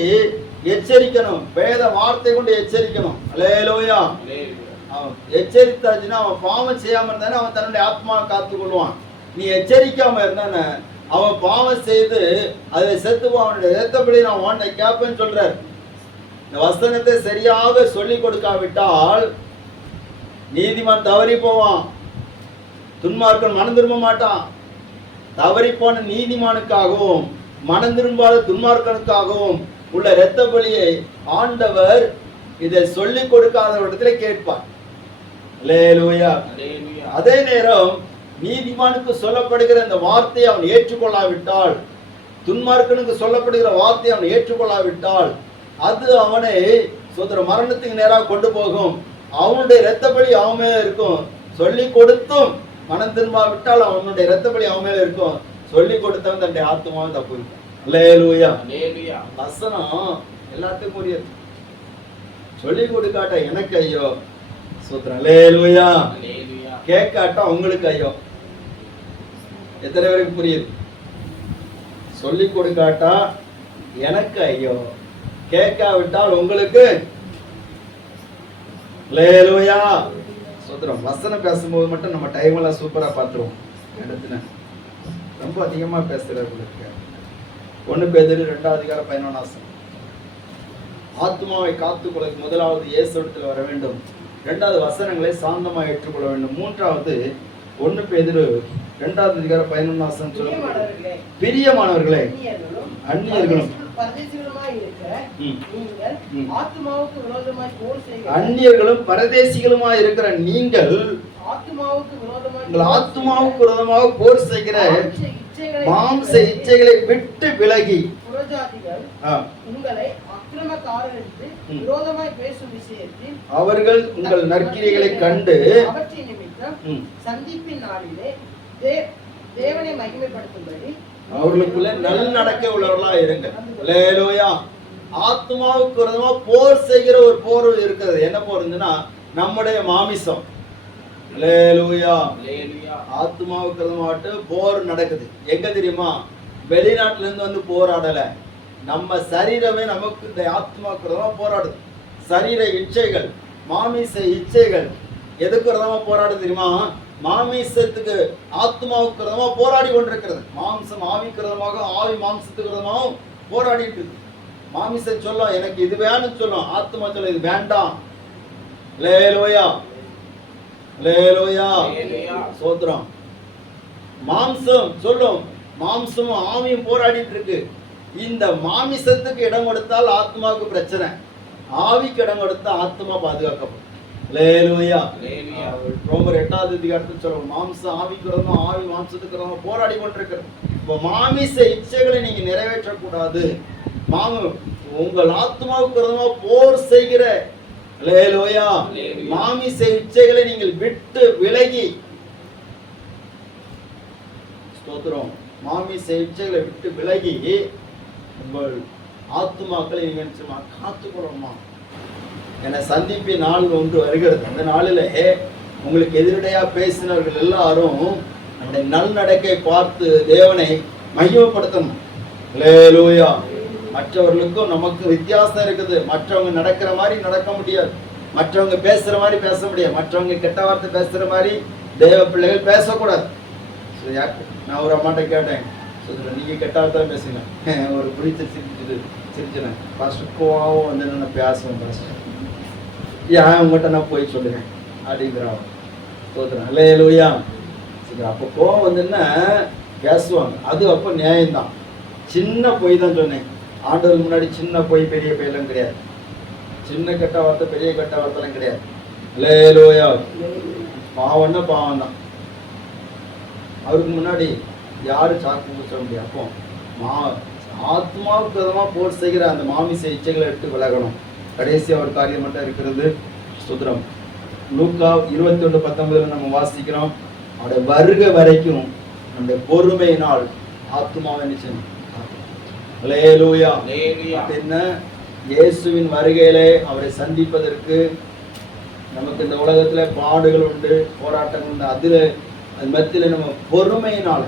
எச்சரிக்கணும். வேத வார்த்தை கொண்டு எச்சரிக்கணும். அல்லேலூயா. எச்சரித்தாச்சுன்னா அவன் பாவம் செய்யாம இருந்தானே அவன் தன்னுடைய ஆத்மாவை காத்துக் கொள்வான். நீ எச்சரிக்காம இருந்தானே அவன் பாவம் செய்து அதை செத்துவான். அவனுடைய ரத்தப்படி நான் உன்னை கேட்பேன்னு சொல்றார். இந்த வசனத்தை சரியாக சொல்லி கொடுக்காவிட்டால் நீதிமான் தவறி போவான், துன்மார்க்கன் மனம் திரும்ப மாட்டான். தவறி போன நீதிமானுக்காகவும் மனம் திரும்பாத துன்மார்க்கனுக்காகவும் உள்ள இரத்த பலியை ஆண்டவர் இதை சொல்லி கொடுக்காத இடத்துல கேட்பார். அல்லேலூயா. அதே நேரம் நீதிமானுக்கு சொல்லப்படுகிற இந்த வார்த்தையை அவன் ஏற்றுக்கொள்ளாவிட்டால், துன்மார்க்கனுக்கு சொல்லப்படுகிற வார்த்தையை அவன் ஏற்றுக்கொள்ளாவிட்டால் அது அவனை சோதர மரணத்துக்கு நேராக கொண்டு போகும். அவனுடைய இரத்த பலி அவன் மேல இருக்கும். சொல்லி கொடுத்தும் மனம் திரும்பாவிட்டால் அவனுடைய இரத்த பலி அவன் மேல இருக்கும். சொல்லி கொடுத்தவன் தன்னுடைய ஆத்மாவை தப்பு. அல்லேலூயா. வசனம் எல்லாத்துக்கும் உரியது. சொல்லி கொடுக்காட்ட எனக்கு ஐயோ சோத்திரம். அல்லேலூயா. கேட்காட்டா உங்களுக்கு ஐயோ. எத்தனை பேருக்கு புரியுது? சொல்லி கொடுக்காட்டா எனக்கு ஐயோ, கேட்காவிட்டால் உங்களுக்கு. அல்லேலூயா. சோத்திரம். வசனம் பேசும்போது மட்டும் நம்ம டைம் எல்லாம் சூப்பரா பார்த்துருவோம். எடுத்துன ரொம்ப அதிகமா பேசுறவங்களுக்கு 1 பேதுரு 2வது அதிகாரம் 11 வசனம். ஆத்மாவை காத்துக்கொள்ள முதலாவது இயேசுவிடத்தில் வர வேண்டும். 2வது வசனங்களை சாந்தமா ஏற்றுக்கொள்ள வேண்டும். 3வது 1 பேதுரு 2வது அதிகாரம் 11 வசனம் சொல்லுங்க. பிரியமானவர்களே, அந்நியர்களும் அந்நியர்களும் பரதேசிகளுமாய் இருக்கிற நீங்கள் ஆத்மாவுக்கு விரோதமாக போர் செய்கிற மாம்ச இச்சைகளை விட்டு விலகி உங்களை அக்கிரமக்காரருக்கு விரோதமாய் பேசும் விஷயத்தில் அவர்கள் உங்கள் நற்கிரிகளை கண்டு அவற்றின் நிமித்தம் ம், சந்திப்பின் நாளிலே தேவனை மகிமைப்படுத்தும்படி அவர்களுக்குள்ள நல்லடக்க உள்ளவர்களா இருங்க. அல்லேலூயா. ஆத்மாவுக்கு விரோதமா போர் செய்கிற ஒரு போர் இருக்கிறது. என்ன போர் இருந்துன்னா நம்முடைய மாமிசம். அல்லேலூயா. ஆத்மாவுக்கு விரோதமாட்டு போர் நடக்குது. எங்க தெரியுமா? வெளிநாட்டுல இருந்து வந்து போராடல. நம்ம சரீரமே நமக்கு இந்த ஆத்மாவுக்கு விரோதமா போராடுது. சரீர இச்சைகள், மாமிச இச்சைகள் எதுக்கு விரோதமா போராடுது தெரியுமா? மாமிசத்துக்கு ஆத்மாவுக்கு விரோதமா போராடி கொண்டிருக்கிறது. மாம்சம் ஆவிக்கு விரோதமாக, ஆவி மாம்சத்துக்கு விரோதமாகவும் போராடிட்டு இருக்கு. மாமிசம் சொல்லும் எனக்கு இது வேணும்னு சொல்லும், ஆத்மா சொல்லும் இது வேண்டாம். அல்லேலூயா. அல்லேலூயா. சோத்ரம். மாம்சம் சொல்லும், மாம்சமும் ஆவியும் போராடிட்டு இருக்கு. இந்த மாமிசத்துக்கு இடம் கொடுத்தால் ஆத்மாவுக்கு பிரச்சனை, ஆவிக்கு இடம் கொடுத்தா ஆத்மா பாதுகாக்கப்படும். அல்லேலூயா. ரோமர் 8வது அதிகாரத்தில் சொல்றோம், மாம்சம் ஆவிக்கு விரோதமா, ஆவி மாம்சத்துக்கு விரோதமா போராடி கொண்டிருக்கிறது. இப்போ மாமிச இச்சைகளை நீங்க நிறைவேற்றக்கூடாது. உங்கள் ஆத்மாவுக்கு விரோதமா போர் செய்கிற அல்லேலூயா மாமிச இச்சைகளை நீங்கள் விட்டு விலகி, ஸ்தோத்திரம், மாமிச இச்சைகளை விட்டு விலகி உங்கள் ஆத்மாக்களை நீங்க காத்துக்கொள்ளணுமா? என சந்திப்பின் நாள் ஒன்று வருகிறது. அந்த நாளிலே உங்களுக்கு எதிரடையா பேசினவர்கள் எல்லாரும் நம்முடைய நல்நடக்கை பார்த்து தேவனை மகிமைப்படுத்தணும். அல்லேலூயா. மற்றவர்களுக்கும் நமக்கு வித்தியாசம் இருக்குது. மற்றவங்க நடக்கிற மாதிரி நடக்க முடியாது, மற்றவங்க பேசுற மாதிரி பேச முடியாது, மற்றவங்க கெட்ட வார்த்தை பேசுற மாதிரி தேவ பிள்ளைகள் பேசக்கூடாது. நான் ஒரு அம்மாட்ட கேட்டேன், நீங்க கெட்ட வார்த்தை பேசுங்க. ஒரு பிடிச்ச சிரிச்சுனேன். ஃபர்ஸ்ட் கோவம் வந்து நான் பேசுவேன், ஃபர்ஸ்ட் ஏன் உங்கள்கிட்ட நான் போய் சொல்லுவேன் அப்படிங்கிறான். சோதரன் அல்லேலூயா. சரி, அப்போ கோவம் வந்துன்னா பேசுவாங்க, அது அப்போ நியாயம்தான். சின்ன பொய் தான் சொன்னேன். ஆண்டவர் முன்னாடி சின்ன பொய் பெரிய பொய்யெல்லாம் கிடையாது. சின்ன கெட்ட வார்த்தை பெரிய கெட்ட வார்த்தைலாம் கிடையாது. அல்லேலூயா. பாவம்னா பாவம் தான். அவருக்கு முன்னாடி யாரும் சாக்கு பூச முடியாது. அப்போ ஆத்மாவுக்கு விதமாக போர் செய்கிற அந்த மாமிச இச்சைகளை எடுத்து விலகணும். கடைசியாக ஒரு காரியம் மட்டும் இருக்கிறது. சுத்திரம் லூக்கா 21:19 நம்ம வாசிக்கிறோம். அவருடைய வருகை வரைக்கும் நம்முடைய பொறுமையினால் ஆத்மாவை நிச்சயம். அல்லேலூயா. என்ன இயேசுவின் வருகையிலே அவரை சந்திப்பதற்கு நமக்கு இந்த உலகத்துல பாடுகள் உண்டு, போராட்டங்கள் உண்டு. அது மத்தியில நம்ம பொறுமையினால,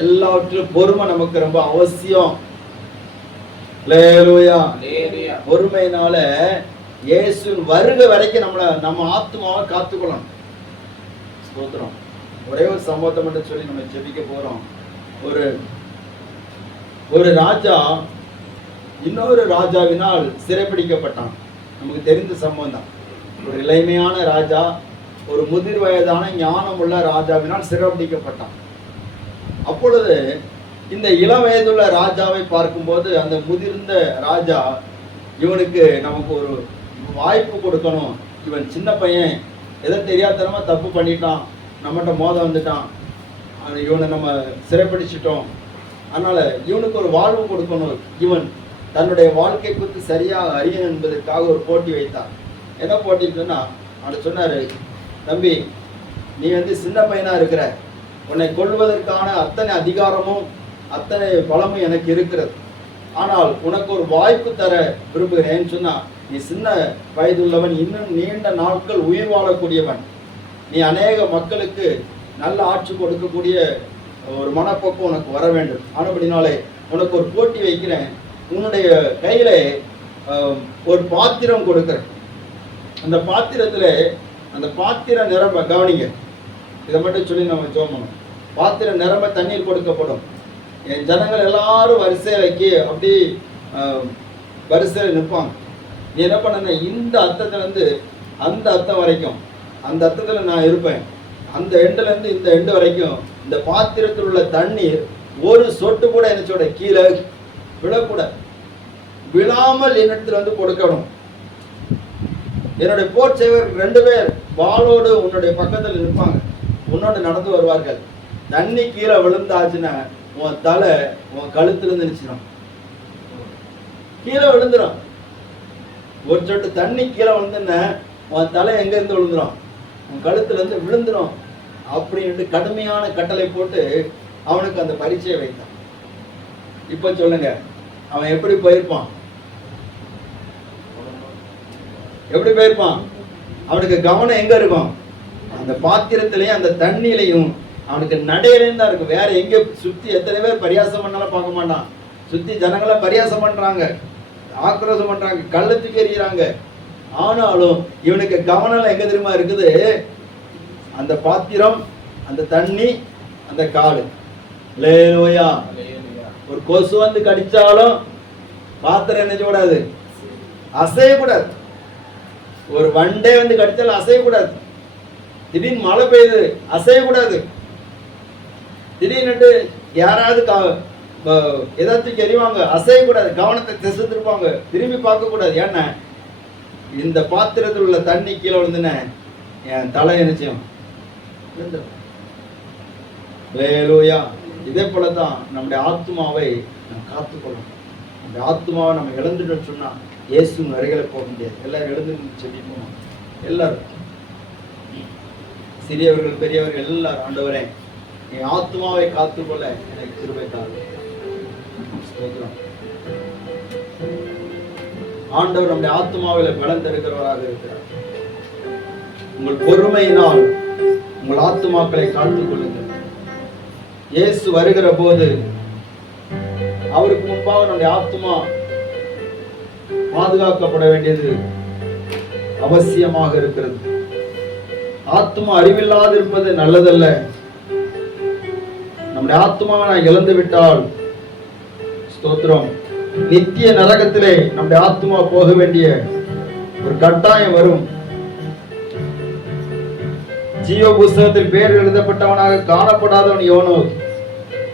எல்லாவற்றிலும் பொறுமை நமக்கு ரொம்ப அவசியம். அல்லேலூயா. பொறுமையினால இயேசுவின் வருகை வரைக்கும் நம்ம ஆத்மாவை காத்துக்கொள்ளணும். ஸ்தோத்திரம். ஒரே ஒரு சம்பவத்தை மட்டும் சொல்லி நம்ம ஜெபிக்க போறோம். ஒரு ராஜா இன்னொரு ராஜாவினால் சிறைப்பிடிக்கப்பட்டான். நமக்கு தெரிந்த சம்பவம் தான். ஒரு இளமையான ராஜா ஒரு முதிர் வயதான ஞானம் உள்ள ராஜாவினால் சிறைப்பிடிக்கப்பட்டான். அப்பொழுது இந்த இளம் வயதுள்ள ராஜாவை பார்க்கும்போது அந்த முதிர்ந்த ராஜா, இவனுக்கு நமக்கு ஒரு வாய்ப்பு கொடுக்கணும், இவன் சின்ன பையன், எதோ தெரியாதனமா தப்பு பண்ணிட்டான், நம்மகிட்ட மோத வந்துட்டான், இவனை நம்ம சிறைப்பிடிச்சிட்டோம், அதனால இவனுக்கு ஒரு வாழ்வு கொடுக்கணும், இவன் தன்னுடைய வாழ்க்கை குறித்து சரியாக அறியணும் என்பதற்காக ஒரு போட்டி வைத்தான். என்ன போட்டின்னா, அவர் சொன்னாரு, தம்பி நீ வந்து சின்ன பையனா இருக்கிற, உன்னை கொள்வதற்கான அத்தனை அதிகாரமும் அத்தனை பலமும் எனக்கு இருக்கிறது, ஆனால் உனக்கு ஒரு வாய்ப்பு தர விரும்புகிறேன்னு சொன்னா, நீ சின்ன வயதுள்ளவன், இன்னும் நீண்ட நாட்கள் உயிர் வாழக்கூடியவன், நீ அநேக மக்களுக்கு நல்ல ஆட்சி கொடுக்கக்கூடிய ஒரு மனப்போக்கு உனக்கு வர வேண்டும். ஆனபடினாலே உனக்கு ஒரு போட்டி வைக்கிறேன், உன்னுடைய கையில ஒரு பாத்திரம் கொடுக்கிறேன், அந்த பாத்திரத்துல அந்த பாத்திரம் நிரம்ப, கவனிங்க இதை மட்டும் சொல்லி நம்ம ஜெபம் பண்ணணும். பாத்திரம் நிரம்ப தண்ணீர் கொடுக்கப்படும். என் ஜனங்கள் எல்லாரும் வரிசைக்கு அப்படி வரிசையில் நிற்பாங்க. நீ என்ன பண்ண, இந்த அர்த்தத்துலேருந்து அந்த அர்த்தம் வரைக்கும், அந்த அர்த்தத்தில் நான் இருப்பேன், அந்த எண்டுலேருந்து இந்த எண்டு வரைக்கும் இந்த பாத்திரத்தில் உள்ள தண்ணீர் ஒரு சொட்டு கூட என்னச்சோட கீழே விழக்கூடாது, விழாமல் என்னிடத்துல வந்து கொடுக்கணும். என்னுடைய போர் செய்வர் 2 பேர் வாளோடு உன்னுடைய பக்கத்தில் நிற்பாங்க, உன்னோடு நடந்து வருவார்கள். தண்ணி கீழே விழுந்தாச்சுன்னா உன் தலை உன் கழுத்துல இருந்து நினைச்சிடும், கீழே விழுந்துடும். ஒரு சொட்டு தண்ணி கீழே வந்துன்னா உன் தலை எங்க இருந்து விழுந்துரும், உன் கழுத்துல இருந்து விழுந்துரும் அப்படின்ட்டு கடுமையான கட்டளை போட்டு அவனுக்கு அந்த பரீட்சையை வைத்தான். இப்ப சொல்லுங்க, அவன் எப்படி போயிருப்பான்? எப்படி போயிருப்பான்? அவனுக்கு கவனம் எங்க இருக்கும்? அந்த பாத்திரத்திலையும் அந்த தண்ணியிலையும் அவனுக்கு நடையிலையும் தான் இருக்கும். வேற எங்க சுத்தி எத்தனை பேர் பரியாசம் பண்ணாலும் பார்க்க மாட்டான். சுத்தி ஜனங்களை பரியாசம் பண்றாங்க, ஆக்ரோஷம் பண்றாங்க, கள்ளத்துக்கு எறிகிறாங்க. ஆனாலும் இவனுக்கு கவனம் எங்க தெரியுமா இருக்குது? அந்த பாத்திரம், அந்த தண்ணி, அந்த காலு. அல்லேலூயா. ஒரு கொசு வந்து கடிச்சாலும் பாத்திரம் என்ன செய்யக்கூடாது? அசையக்கூடாது. ஒரு வண்டே வந்து கடிச்சாலும் அசையக்கூடாது. திடீர்னு மழை பெய்யுது, அசையக்கூடாது. திடீர்னு யாராவது ஏதாச்சும் எறிவாங்க, அசையக்கூடாது. கவனத்தை திசை திருப்பாங்க, திரும்பி பார்க்க கூடாது. ஏன்னா இந்த பாத்திரத்தில் உள்ள தண்ணி கீழே விழுந்துன என் தலை நிச்சயம். இதே போலதான் நம்முடைய ஆத்மாவை நம்ம காத்துக்கொள்ளணும். நம்முடைய ஆத்மாவை நம்ம இழந்துட்டோம்னு சொன்னா இயேசு அருகில போக முடியாது. எல்லாரும் எழுந்து சொல்லி போகணும். எல்லாரும், சிறியவர்கள் பெரியவர்கள் எல்லாரும், ஆண்டவரே என் ஆத்மாவை காத்துக்கொள்ள எனக்கு கிருபை தாரும். ஆண்டவர் நம்முடைய ஆத்மாவில் பலம் தருகிறவராக இருக்கிறார். உங்கள் பொறுமையினால் உங்கள் ஆத்மாக்களை காத்துக் கொள்ளுங்கள். இயேசு வருகிற போது அவருக்கு முன்பாக நம்முடைய ஆத்மா பாதுகாக்கப்பட வேண்டியது அவசியமாக இருக்கிறது. ஆத்மா அறிவில்லாது இருப்பது நல்லதல்ல. நம்முடைய ஆத்மாவை நான் இழந்து விட்டால் ஸ்தோத்திரம், நித்திய நரகத்திலே நம்முடைய ஆத்மா போக வேண்டிய ஒரு கட்டாயம் வரும். ஜீவ புஸ்தகத்தில் பேர் எழுதப்பட்டவனாக காணப்படாதவன் எவனோ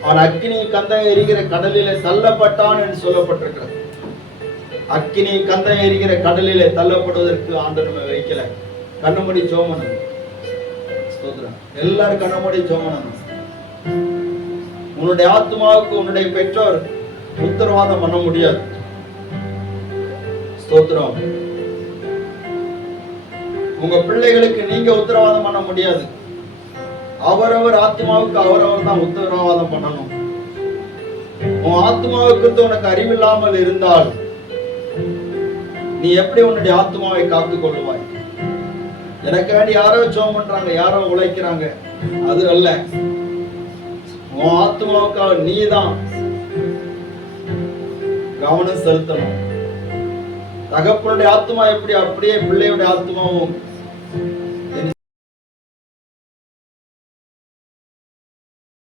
அவன் அக்கினி கந்தம் எரிகிற கடலிலே தள்ளப்பட்டான் என்று சொல்லப்பட்டிருக்கிறது. அக்கினி கந்தம் எரிகிற கடலிலே தள்ளப்படுவதற்கு ஆண்டவர் நம்ம வைக்கல. கண்ணமுடி சோமனம். எல்லாரும் கண்ணமுடி சோமனம். உன்னுடைய ஆத்மாவுக்கு உன்னுடைய பெற்றோர் உத்தரவாதம் பண்ண முடியாது. ஸ்தோத்திரம். உங்க பிள்ளைகளுக்கு நீங்க உத்தரவாதம் பண்ண முடியாது. அவரவர் ஆத்மாவுக்கு அவரவர் தான் உத்தரவாதம் பண்ணணும். உன் ஆத்மாவுக்கு உனக்கு அறிவில்லாமல் இருந்தால் நீ எப்படி உன்னுடைய ஆத்மாவை காத்துக் கொள்ளுவாய்? எனக்கு வேண்டி யாரோ ஜெபம் பண்றாங்க, யாரோ உழைக்கிறாங்க, அது அல்ல. உன் ஆத்மாவுக்காக நீ தான் கவனம் செலுத்தணும். தகப்பனுடைய ஆத்மா எப்படி, அப்படியே பிள்ளையுடைய ஆத்மாவும்